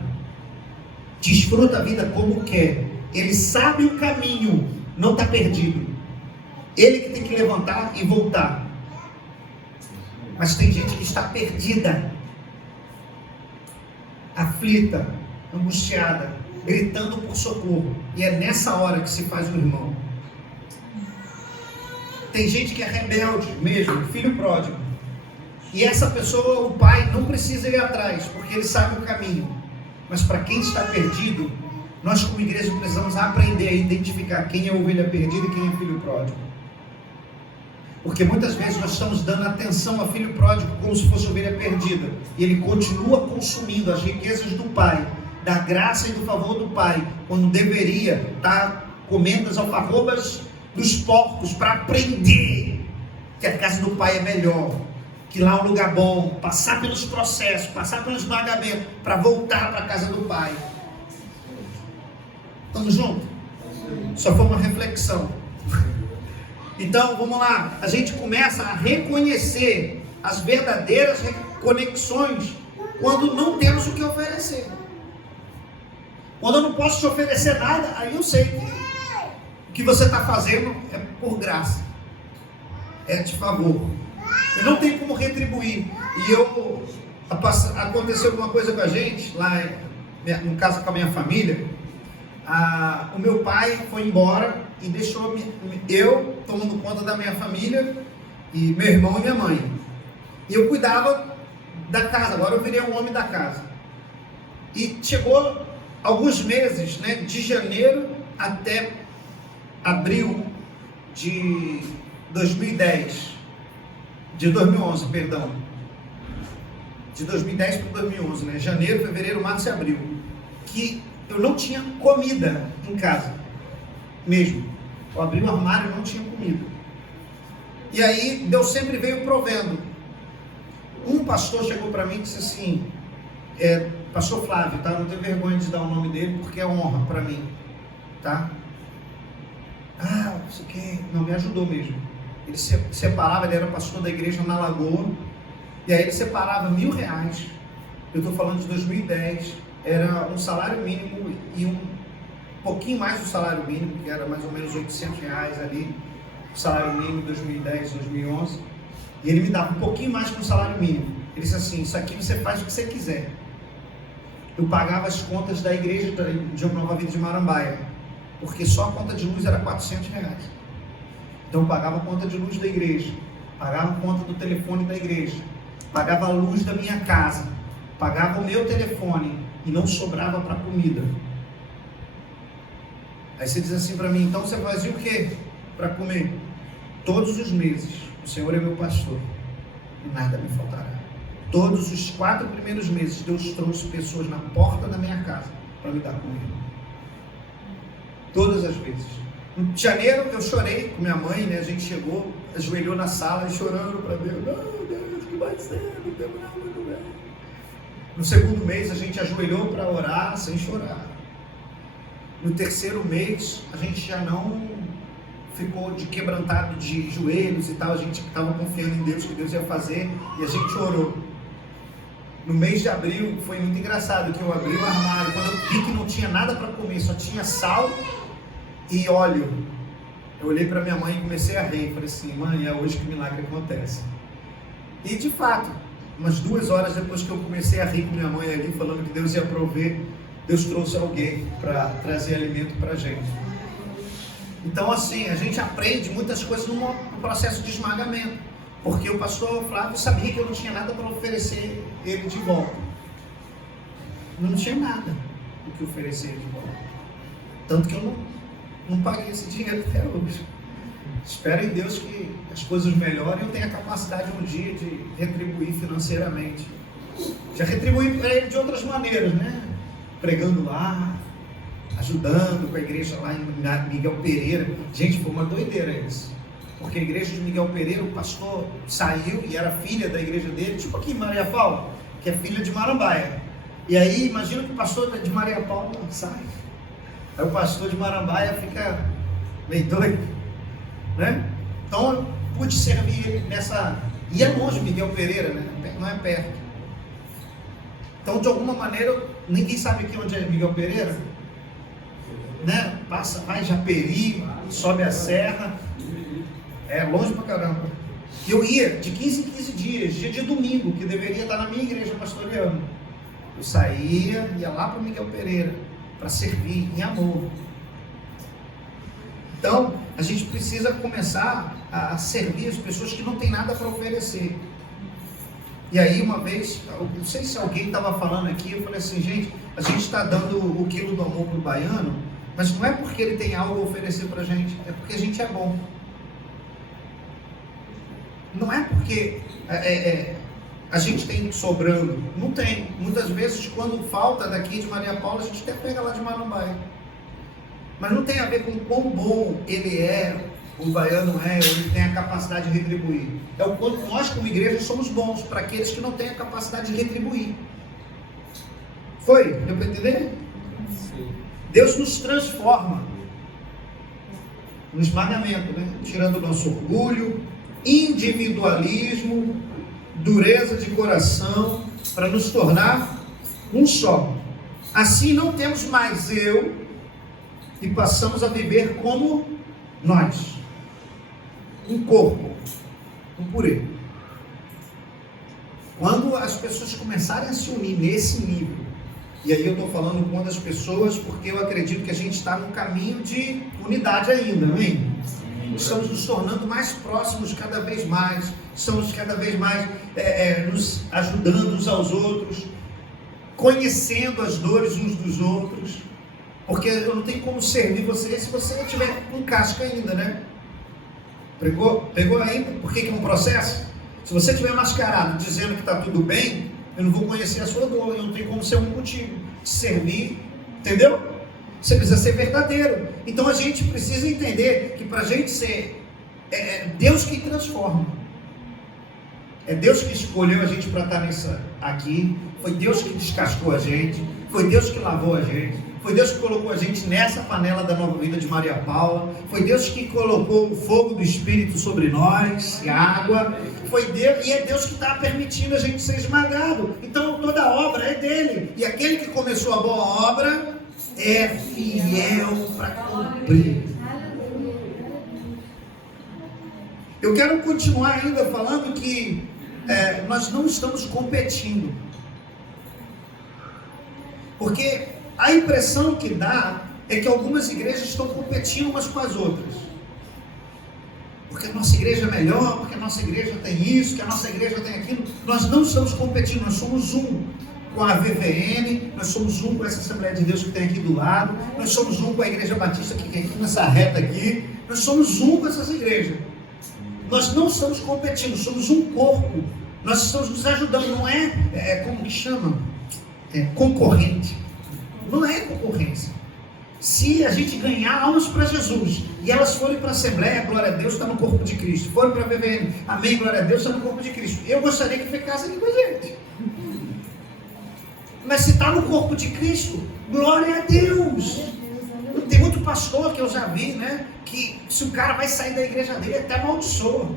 desfruta a vida como quer, ele sabe o caminho, não está perdido. Ele que tem que levantar e voltar. Mas tem gente que está perdida, aflita, angustiada, gritando por socorro. E é nessa hora que se faz o irmão. Tem gente que é rebelde mesmo, filho pródigo. E essa pessoa, o pai, não precisa ir atrás, porque ele sabe o caminho. Mas para quem está perdido, nós como igreja precisamos aprender a identificar quem é ovelha perdida e quem é filho pródigo. Porque muitas vezes nós estamos dando atenção a filho pródigo como se fosse ovelha perdida. E ele continua consumindo as riquezas do pai, da graça e do favor do pai, quando deveria estar comendo as alfarrobas dos porcos para aprender que a casa do pai é melhor, que lá é um lugar bom, passar pelos processos, passar pelos esmagamento, para voltar para a casa do pai. Estamos juntos? Só foi uma reflexão. Então, vamos lá. A gente começa a reconhecer as verdadeiras conexões quando não temos o que oferecer. Quando eu não posso te oferecer nada, aí eu sei que o que você está fazendo é por graça, é de favor. Eu não tenho como retribuir. E aconteceu alguma coisa com a gente, lá no caso com a minha família. o meu pai foi embora e deixou eu tomando conta da minha família, e meu irmão e minha mãe. E eu cuidava da casa, agora eu virei um homem da casa. E chegou alguns meses, né, de janeiro até abril de 2010, de 2011, perdão. De 2010 para 2011, né? Janeiro, fevereiro, março e abril. Que eu não tinha comida em casa, mesmo. Eu abri o armário e não tinha comida. E aí, Deus sempre veio provendo. Um pastor chegou para mim e disse assim, pastor Flávio, tá? Não tenho vergonha de dar o nome dele, porque é honra para mim, tá? Isso aqui não me ajudou mesmo. Ele separava, ele era pastor da igreja na Lagoa, e aí ele separava R$1.000, eu estou falando de 2010, era um salário mínimo e um pouquinho mais do salário mínimo, que era mais ou menos R$800 ali, o salário mínimo 2010, 2011, e ele me dava um pouquinho mais que o salário mínimo. Ele disse assim, isso aqui você faz o que você quiser. Eu pagava as contas da igreja de Nova Vida de Marambaia, porque só a conta de luz era R$400. Então eu pagava a conta de luz da igreja, pagava a conta do telefone da igreja, pagava a luz da minha casa, pagava o meu telefone e não sobrava para comida. Aí você diz assim para mim, então você fazia o que para comer? Todos os meses, o Senhor é meu pastor e nada me faltará. Todos os 4 primeiros meses, Deus trouxe pessoas na porta da minha casa para me dar comida. Todas as vezes. Em janeiro eu chorei com minha mãe, né? A gente chegou, ajoelhou na sala e chorando para Deus. Não, Deus, o que vai ser? Não temos nada, muito bem. No segundo mês a gente ajoelhou para orar sem chorar. No terceiro mês a gente já não ficou de quebrantado de joelhos e tal. A gente estava confiando em Deus, que Deus ia fazer, e a gente orou. No mês de abril foi muito engraçado, que eu abri o armário, quando eu vi que não tinha nada para comer, só tinha sal e óleo. Eu olhei para minha mãe e comecei a rir. Falei assim, mãe, é hoje que o milagre acontece. E de fato, umas 2 horas depois que eu comecei a rir com minha mãe ali, falando que Deus ia prover, Deus trouxe alguém para trazer alimento para a gente. Então assim, a gente aprende muitas coisas no processo de esmagamento. Porque o pastor Flávio sabia que eu não tinha nada para oferecer ele de volta. Não tinha nada o que oferecer de volta. Tanto que eu não paguei esse dinheiro até hoje. Espero em Deus que as coisas melhorem e eu tenha a capacidade um dia de retribuir financeiramente. Já retribuí para ele de outras maneiras, né? Pregando lá, ajudando com a igreja lá em Miguel Pereira. Gente, foi uma doideira isso. Porque a igreja de Miguel Pereira, o pastor saiu e era filha da igreja dele, tipo aqui em Maria Paula, que é filha de Marambaia. E aí, imagina que o pastor de Maria Paula sai. Aí o pastor de Marambaia fica meio doido, né? Então eu pude servir ele nessa... E é longe Miguel Pereira, né? Não é perto. Então, de alguma maneira, ninguém sabe aqui onde é Miguel Pereira, né? Passa, vai Japeri, sobe a serra. É longe pra caramba. Eu ia de 15 em 15 dias, dia de domingo, que deveria estar na minha igreja pastoreando. Eu saía, ia lá para Miguel Pereira, para servir em amor. Então, a gente precisa começar a servir as pessoas que não têm nada para oferecer. E aí, uma vez, não sei se alguém estava falando aqui, eu falei assim, gente, a gente está dando o quilo do amor para o baiano, mas não é porque ele tem algo a oferecer para a gente, é porque a gente é bom. Não é porque a gente tem sobrando, não tem. Muitas vezes, quando falta daqui de Maria Paula, a gente até pega lá de Marambaia. Mas não tem a ver com quão bom ele é, o baiano é, ou ele tem a capacidade de retribuir. É o quanto nós, como igreja, somos bons para aqueles que não têm a capacidade de retribuir. Foi? Deu para entender? Sim. Deus nos transforma no esmagamento, né? Tirando o nosso orgulho, individualismo, dureza de coração, para nos tornar um só. Assim não temos mais eu e passamos a viver como nós, um corpo, um purê. Quando as pessoas começarem a se unir nesse nível, E aí eu estou falando com as pessoas porque eu acredito que a gente está no caminho de unidade ainda, amém? Estamos nos tornando mais próximos cada vez mais, estamos cada vez mais nos ajudando uns aos outros, conhecendo as dores uns dos outros, porque eu não tenho como servir você se você não tiver com casca ainda, né? Pegou ainda? Por que é um processo? Se você estiver mascarado dizendo que está tudo bem, eu não vou conhecer a sua dor, eu não tenho como ser um contigo, te servir, entendeu? Você precisa ser verdadeiro. Então a gente precisa entender que para a gente ser, Deus que transforma. É Deus que escolheu a gente para estar aqui. Foi Deus que descascou a gente. Foi Deus que lavou a gente. Foi Deus que colocou a gente nessa panela da nova vida de Maria Paula. Foi Deus que colocou o fogo do Espírito sobre nós, e a água. Foi Deus, e é Deus que está permitindo a gente ser esmagado. Então toda a obra é dele. E aquele que começou a boa obra é fiel para cumprir. Eu quero continuar ainda falando que nós não estamos competindo. Porque a impressão que dá é que algumas igrejas estão competindo umas com as outras. Porque a nossa igreja é melhor, porque a nossa igreja tem isso, que a nossa igreja tem aquilo. Nós não estamos competindo, nós somos um com a VVN, nós somos um com essa Assembleia de Deus que tem aqui do lado, nós somos um com a Igreja Batista que tem aqui nessa reta aqui, nós somos um com essas igrejas. Nós não estamos competindo, somos um corpo, nós estamos nos ajudando, não como que chama? Concorrente. Não é concorrência. Se a gente ganhar almas para Jesus e elas forem para a Assembleia, glória a Deus, está no corpo de Cristo. Forem para a VVN, amém, glória a Deus, está no corpo de Cristo. Eu gostaria que ficasse aqui com a gente. Mas se está no corpo de Cristo, glória a Deus. Tem muito pastor que eu já vi, né? Que se o cara vai sair da igreja dele, até amaldiçoa.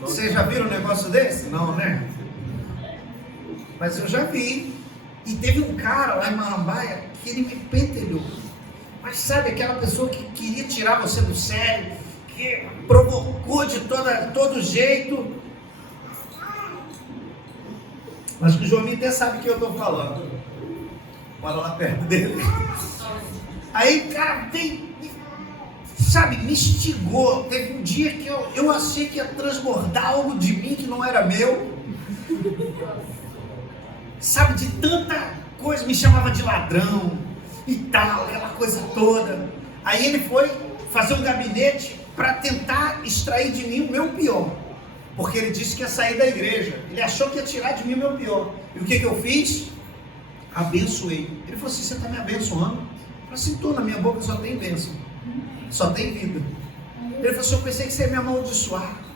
Vocês já viram um negócio desse? Não, né? Mas eu já vi. E teve um cara lá em Marambaia que ele me pentelhou. Mas sabe aquela pessoa que queria tirar você do sério, que provocou de todo jeito. Mas que o João até sabe o que eu estou falando. Bora lá perto dele. Aí, cara, me instigou. Teve um dia que eu achei que ia transbordar algo de mim que não era meu. Sabe, de tanta coisa, me chamava de ladrão e tal, aquela coisa toda. Aí ele foi fazer um gabinete para tentar extrair de mim o meu pior. Porque ele disse que ia sair da igreja. Ele achou que ia tirar de mim o meu pior. E o que eu fiz? Abençoei. Ele falou assim, você está me abençoando? Eu falei assim, estou, na minha boca só tem bênção. Só tem vida. Ele falou assim, eu pensei que você ia me amaldiçoar.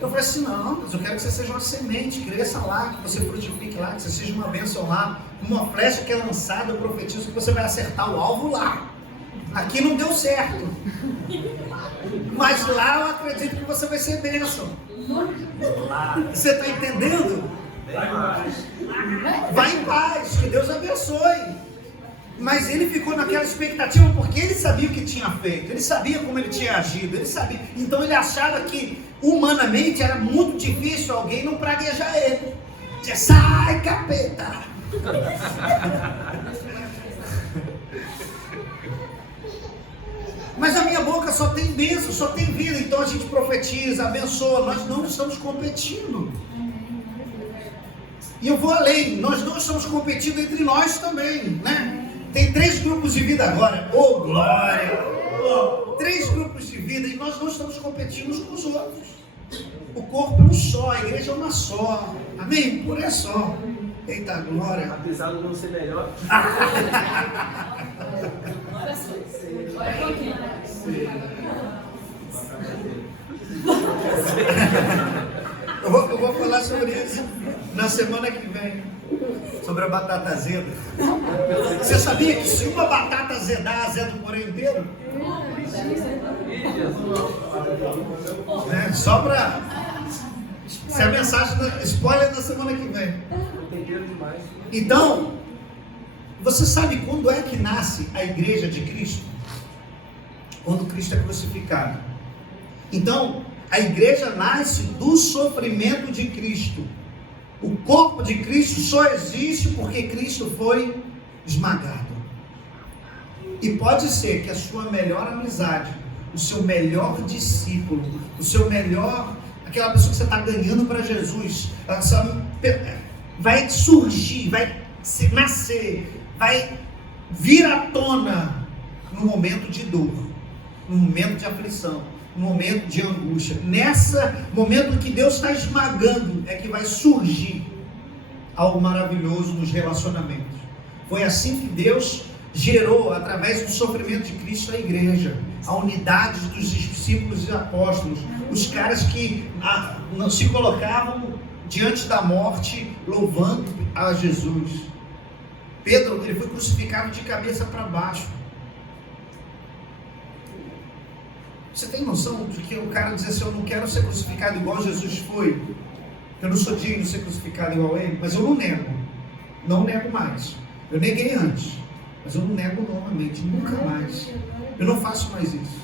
Eu falei assim, não, mas eu quero que você seja uma semente, cresça lá, que você frutifique lá, que você seja uma bênção lá. Uma flecha que é lançada, eu profetizo que você vai acertar o alvo lá. Aqui não deu certo. Mas lá eu acredito que você vai ser bênção. Você está entendendo? Vai em paz, que Deus abençoe. Mas ele ficou naquela expectativa porque ele sabia o que tinha feito, ele sabia como ele tinha agido, ele sabia. Então ele achava que humanamente era muito difícil alguém não praguejar ele. Dizia, sai capeta! Mas a minha boca só tem bênção, só tem vida. Então a gente profetiza, abençoa. Nós não estamos competindo. E eu vou além, nós não estamos competindo entre nós também, né? Tem 3 grupos de vida agora, oh glória! 3 grupos de vida e nós não estamos competindo uns com os outros. O corpo é um só, a igreja é uma só, amém? Por é só. Eita glória! Apesar de não ser melhor. Eu vou falar sobre isso na semana que vem, sobre a batata azeda. Você sabia que se uma batata azedar, azeda o porém inteiro? Só para... Se a mensagem... Spoiler da semana que vem. Então, você sabe quando é que nasce a igreja de Cristo? Quando Cristo é crucificado. Então, a igreja nasce do sofrimento de Cristo. O corpo de Cristo só existe porque Cristo foi esmagado. E pode ser que a sua melhor amizade, o seu melhor discípulo, o seu melhor, aquela pessoa que você está ganhando para Jesus, vai surgir, vai nascer, vai vir à tona no momento de dor, no momento de aflição, no momento de angústia. Nessa momento que Deus está esmagando, é que vai surgir algo maravilhoso nos relacionamentos. Foi assim que Deus gerou, através do sofrimento de Cristo, a igreja, a unidade dos discípulos e apóstolos, os caras que não se colocavam diante da morte louvando a Jesus. Pedro, ele foi crucificado de cabeça para baixo. Você tem noção de que o cara diz assim: eu não quero ser crucificado igual Jesus foi, eu não sou digno de ser crucificado igual a ele, mas eu não nego mais. Eu neguei antes, mas eu não nego novamente, nunca mais. Eu não faço mais isso.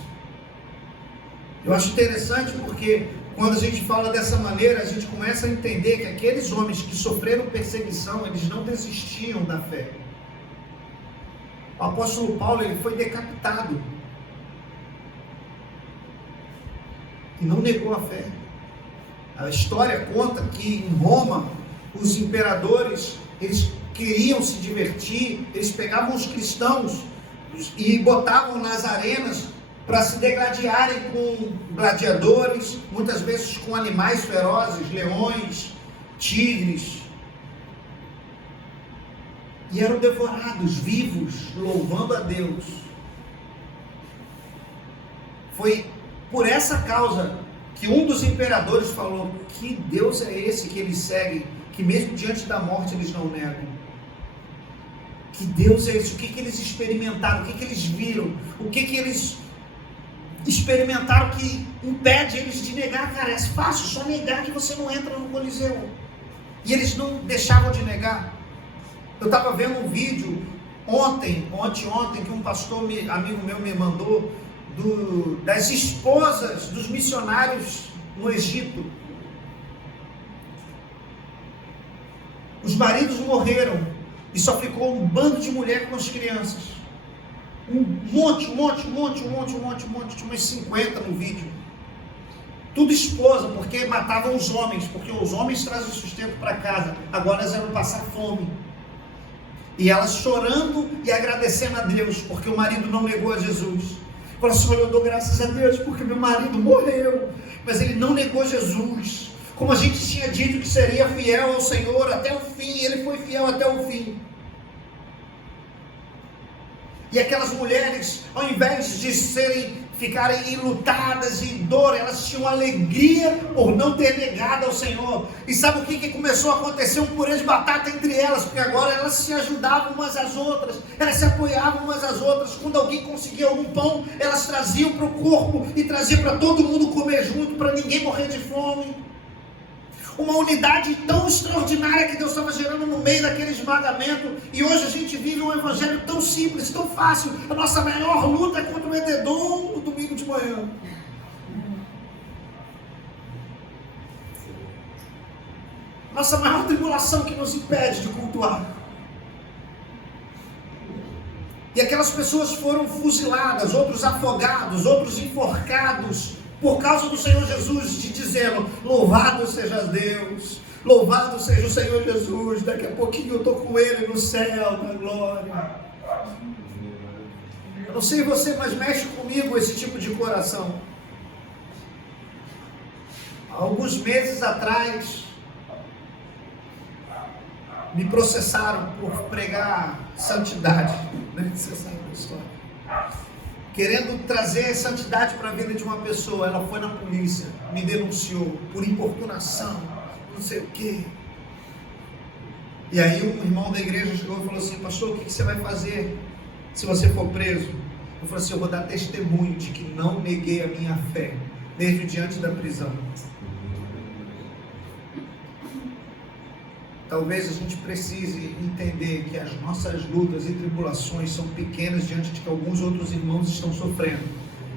Eu acho interessante porque quando a gente fala dessa maneira, a gente começa a entender que aqueles homens que sofreram perseguição, eles não desistiam da fé. O apóstolo Paulo, ele foi decapitado e não negou a fé. A história conta que em Roma, os imperadores, eles queriam se divertir, eles pegavam os cristãos e botavam nas arenas para se degladiarem com gladiadores, muitas vezes com animais ferozes, leões, tigres, e eram devorados vivos, louvando a Deus. Foi por essa causa que um dos imperadores falou: que Deus é esse que eles seguem, que mesmo diante da morte eles não negam? Que Deus é esse? O que eles experimentaram? O que eles viram? O que eles experimentaram que impede eles de negar? Cara, é fácil, só negar que você não entra no Coliseu. E eles não deixavam de negar. Eu estava vendo um vídeo ontem, que um pastor amigo meu me mandou, das esposas dos missionários no Egito. Os maridos morreram e só ficou um bando de mulher com as crianças. Um monte, tinha umas 50 no vídeo. Tudo esposa, porque matavam os homens, porque os homens trazem sustento para casa, agora elas iam passar fome. E elas chorando e agradecendo a Deus, porque o marido não negou a Jesus. Falou: Senhor, eu dou graças a Deus, porque meu marido morreu, mas ele não negou Jesus. Como a gente tinha dito que seria fiel ao Senhor até o fim, ele foi fiel até o fim. E aquelas mulheres, ao invés de ficarem enlutadas e em dor, elas tinham alegria por não ter negado ao Senhor. E sabe o que começou a acontecer? Um purê de batata entre elas, porque agora elas se ajudavam umas às outras, elas se apoiavam umas às outras. Quando alguém conseguia algum pão, elas traziam para o corpo e traziam para todo mundo comer junto, para ninguém morrer de fome. Uma unidade tão extraordinária que Deus estava gerando no meio daquele esmagamento. E hoje a gente vive um evangelho tão simples, tão fácil. A nossa maior luta é contra o edredom no domingo de manhã. Nossa maior tribulação que nos impede de cultuar. E aquelas pessoas foram fuziladas, outros afogados, outros enforcados, por causa do Senhor Jesus, te dizendo: louvado seja Deus, louvado seja o Senhor Jesus, daqui a pouquinho eu estou com Ele no céu, na glória. Eu não sei você, mas mexe comigo esse tipo de coração. Há alguns meses atrás, me processaram por pregar santidade, né? Você sabe da história. Querendo trazer santidade para a vida de uma pessoa. Ela foi na polícia, me denunciou por importunação, não sei o quê. E aí um irmão da igreja chegou e falou assim: pastor, o que você vai fazer se você for preso? Eu falei assim: eu vou dar testemunho de que não neguei a minha fé, mesmo diante da prisão. Talvez a gente precise entender que as nossas lutas e tribulações são pequenas diante de que alguns outros irmãos estão sofrendo.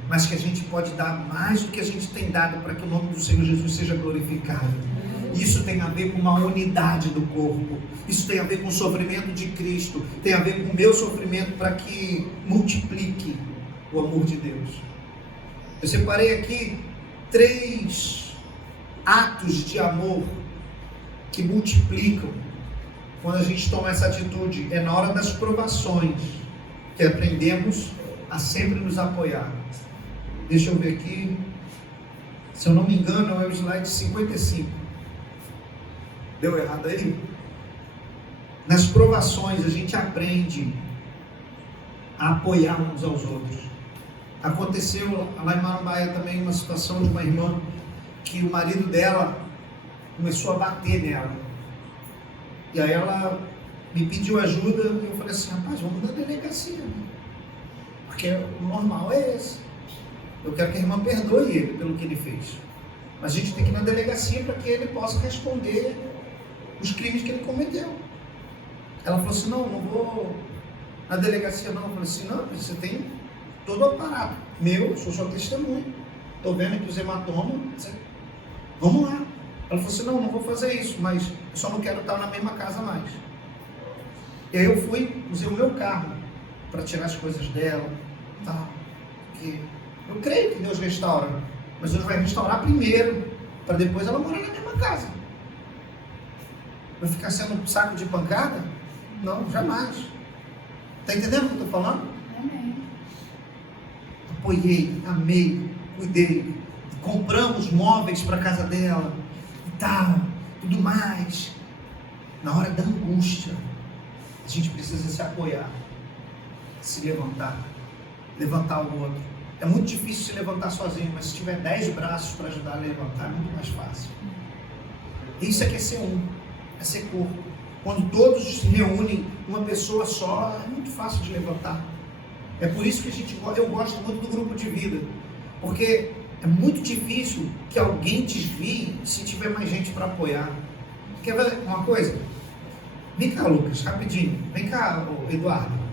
mas que a gente pode dar mais do que a gente tem dado para que o nome do Senhor Jesus seja glorificado. Isso tem a ver com uma unidade do corpo, isso tem a ver com o sofrimento de Cristo, tem a ver com o meu sofrimento para que multiplique o amor de Deus. Eu separei aqui 3 atos de amor que multiplicam quando a gente toma essa atitude. É na hora das provações que aprendemos a sempre nos apoiar. Deixa eu ver aqui, se eu não me engano é o slide 55. Deu errado aí? Nas provações a gente aprende a apoiar uns aos outros. Aconteceu lá em Marambaia também uma situação de uma irmã que o marido dela começou a bater nela. E aí ela me pediu ajuda e eu falei assim, rapaz, vamos na delegacia. Porque o normal é esse. Eu quero que a irmã perdoe ele pelo que ele fez. Mas a gente tem que ir na delegacia para que ele possa responder os crimes que ele cometeu. Ela falou assim, não vou na delegacia não. Eu falei assim, não, você tem todo o aparato. Eu sou sua testemunha. Estou vendo aqui os hematomas. Vamos lá. Ela falou assim, não vou fazer isso, mas eu só não quero estar na mesma casa mais. E aí eu fui, usei o meu carro para tirar as coisas dela, tá? Porque eu creio que Deus restaura, mas Deus vai restaurar primeiro, para depois ela morar na mesma casa. Vai ficar sendo um saco de pancada? Não, jamais. Está entendendo o que eu estou falando? Amém. Apoiei, amei, cuidei, compramos móveis para a casa dela e tal, tudo mais. Na hora da angústia, a gente precisa se apoiar, se levantar o outro. É muito difícil se levantar sozinho, mas se tiver 10 braços para ajudar a levantar, é muito mais fácil. Isso é que é ser um, é ser corpo. Quando todos se reúnem, uma pessoa só, é muito fácil de levantar. É por isso que eu gosto muito do grupo de vida, porque é muito difícil que alguém desvie se tiver mais gente para apoiar. Quer ver uma coisa? Vem cá, Lucas, rapidinho. Vem cá, Eduardo.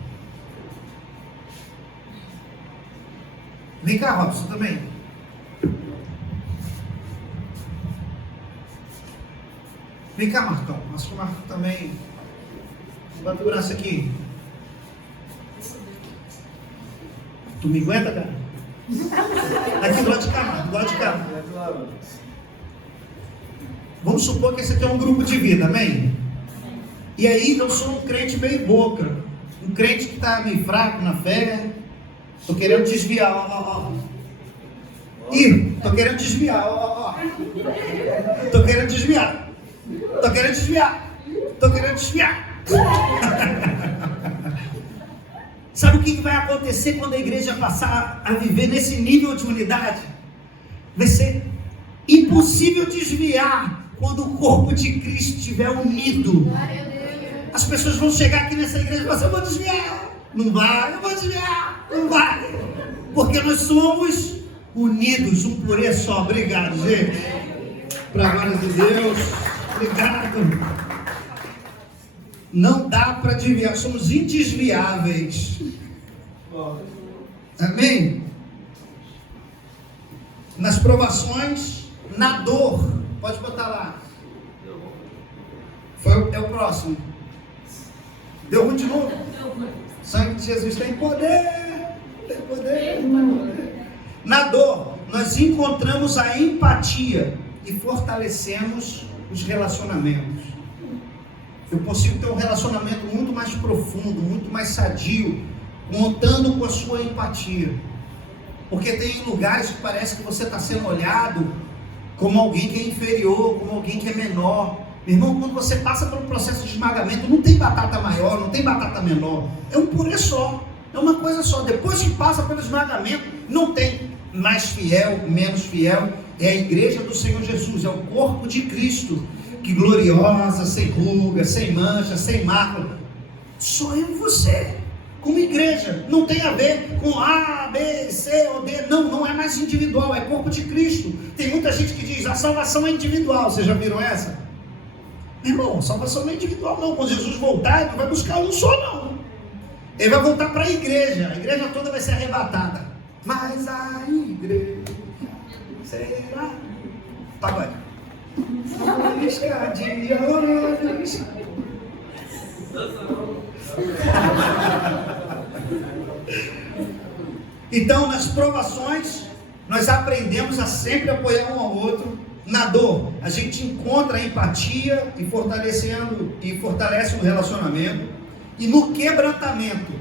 Vem cá, Robson, também. Vem cá, Marcão. Acho que o Marcão também. Bota o braço aqui. Tu me aguenta, cara? Aqui do lado de cá, Marcos, do lado de cá. Vamos supor que esse aqui é um grupo de vida, amém? E aí eu sou um crente meio boca. Um crente que está meio fraco na fé. Estou querendo desviar, ó. Ih, estou querendo desviar, ó. Estou querendo desviar. Sabe o que vai acontecer quando a igreja passar a viver nesse nível de unidade? Vai ser impossível desviar quando o corpo de Cristo estiver unido. As pessoas vão chegar aqui nessa igreja e falar assim, eu vou desviar. Não vai, eu vou desviar. Não vai. Porque nós somos unidos, um purê só. Obrigado, gente. Para a glória de Deus. Obrigado. Não dá para desviar, somos indesviáveis. Amém? Nas provações, na dor. Pode botar lá. É o próximo. Deu ruim de novo? O sangue de Jesus tem poder. Tem poder. Na dor, nós encontramos a empatia e fortalecemos os relacionamentos. Eu consigo ter um relacionamento muito mais profundo, muito mais sadio, contando com a sua empatia. Porque tem lugares que parece que você está sendo olhado como alguém que é inferior, como alguém que é menor. Meu irmão, quando você passa pelo processo de esmagamento, não tem batata maior, não tem batata menor. É um purê só, é uma coisa só. Depois que passa pelo esmagamento, não tem mais fiel, menos fiel. É a igreja do Senhor Jesus, é o corpo de Cristo. Que gloriosa, sem ruga, sem mancha, sem mácula. Só eu e você, como igreja. Não tem a ver com A, B, C ou D. Não é mais individual, é corpo de Cristo. Tem muita gente que diz, a salvação é individual. Vocês já viram essa? Meu irmão, a salvação não é individual não. Quando Jesus voltar, ele não vai buscar um só não. Ele vai voltar para a igreja toda vai ser arrebatada. mas a igreja será. Pagode. Isca de olhos. Então, nas provações, nós aprendemos a sempre apoiar um ao outro. Na dor, a gente encontra a empatia e fortalece o relacionamento. E no quebrantamento,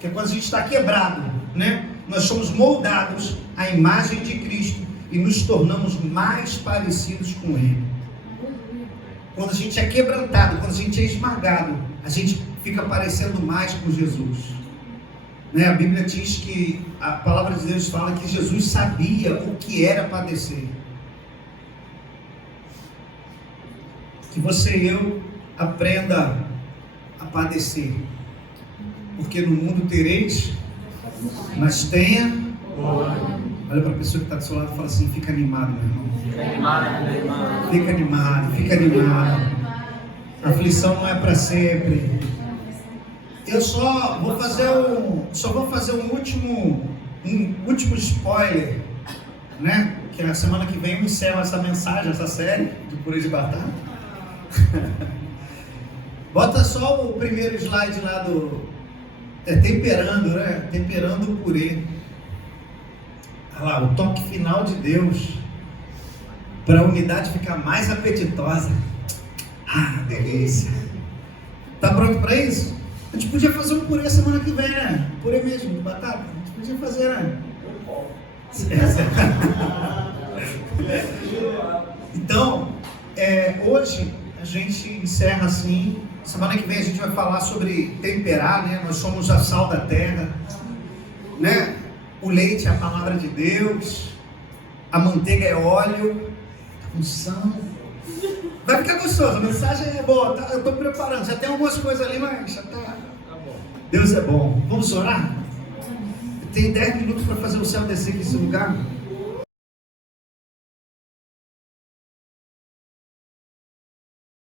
que é quando a gente está quebrado, né? Nós somos moldados à imagem de Cristo e nos tornamos mais parecidos com Ele. Quando a gente é quebrantado, quando a gente é esmagado, a gente fica parecendo mais com Jesus. Né? A Bíblia diz que a palavra de Deus fala que Jesus sabia o que era padecer. Que você e eu aprenda a padecer, porque no mundo tereis, mas tenha. Olha para a pessoa que está do seu lado e fala assim: fica animado, meu irmão. Fica animado, fica animado. A aflição não é para sempre. Eu só vou fazer um último spoiler, né? Que a semana que vem eu encerro essa mensagem, essa série de purê de batata. Bota só o primeiro slide lá temperando, né? Temperando o purê. Olha lá, o toque final de Deus para a unidade ficar mais apetitosa. Ah, delícia. Tá pronto para isso? A gente podia fazer um purê semana que vem, né? Purê mesmo, de batata. A gente podia fazer, né? Então, hoje a gente encerra assim. Semana que vem a gente vai falar sobre temperar, né? Nós somos a sal da terra, né? O leite é a palavra de Deus, a manteiga é óleo, a unção. Vai ficar gostoso, a mensagem é boa, tá? Eu estou preparando, já tem algumas coisas ali, mas já tá bom. Deus é bom. Vamos orar? Tem 10 minutos para fazer o céu descer aqui nesse lugar.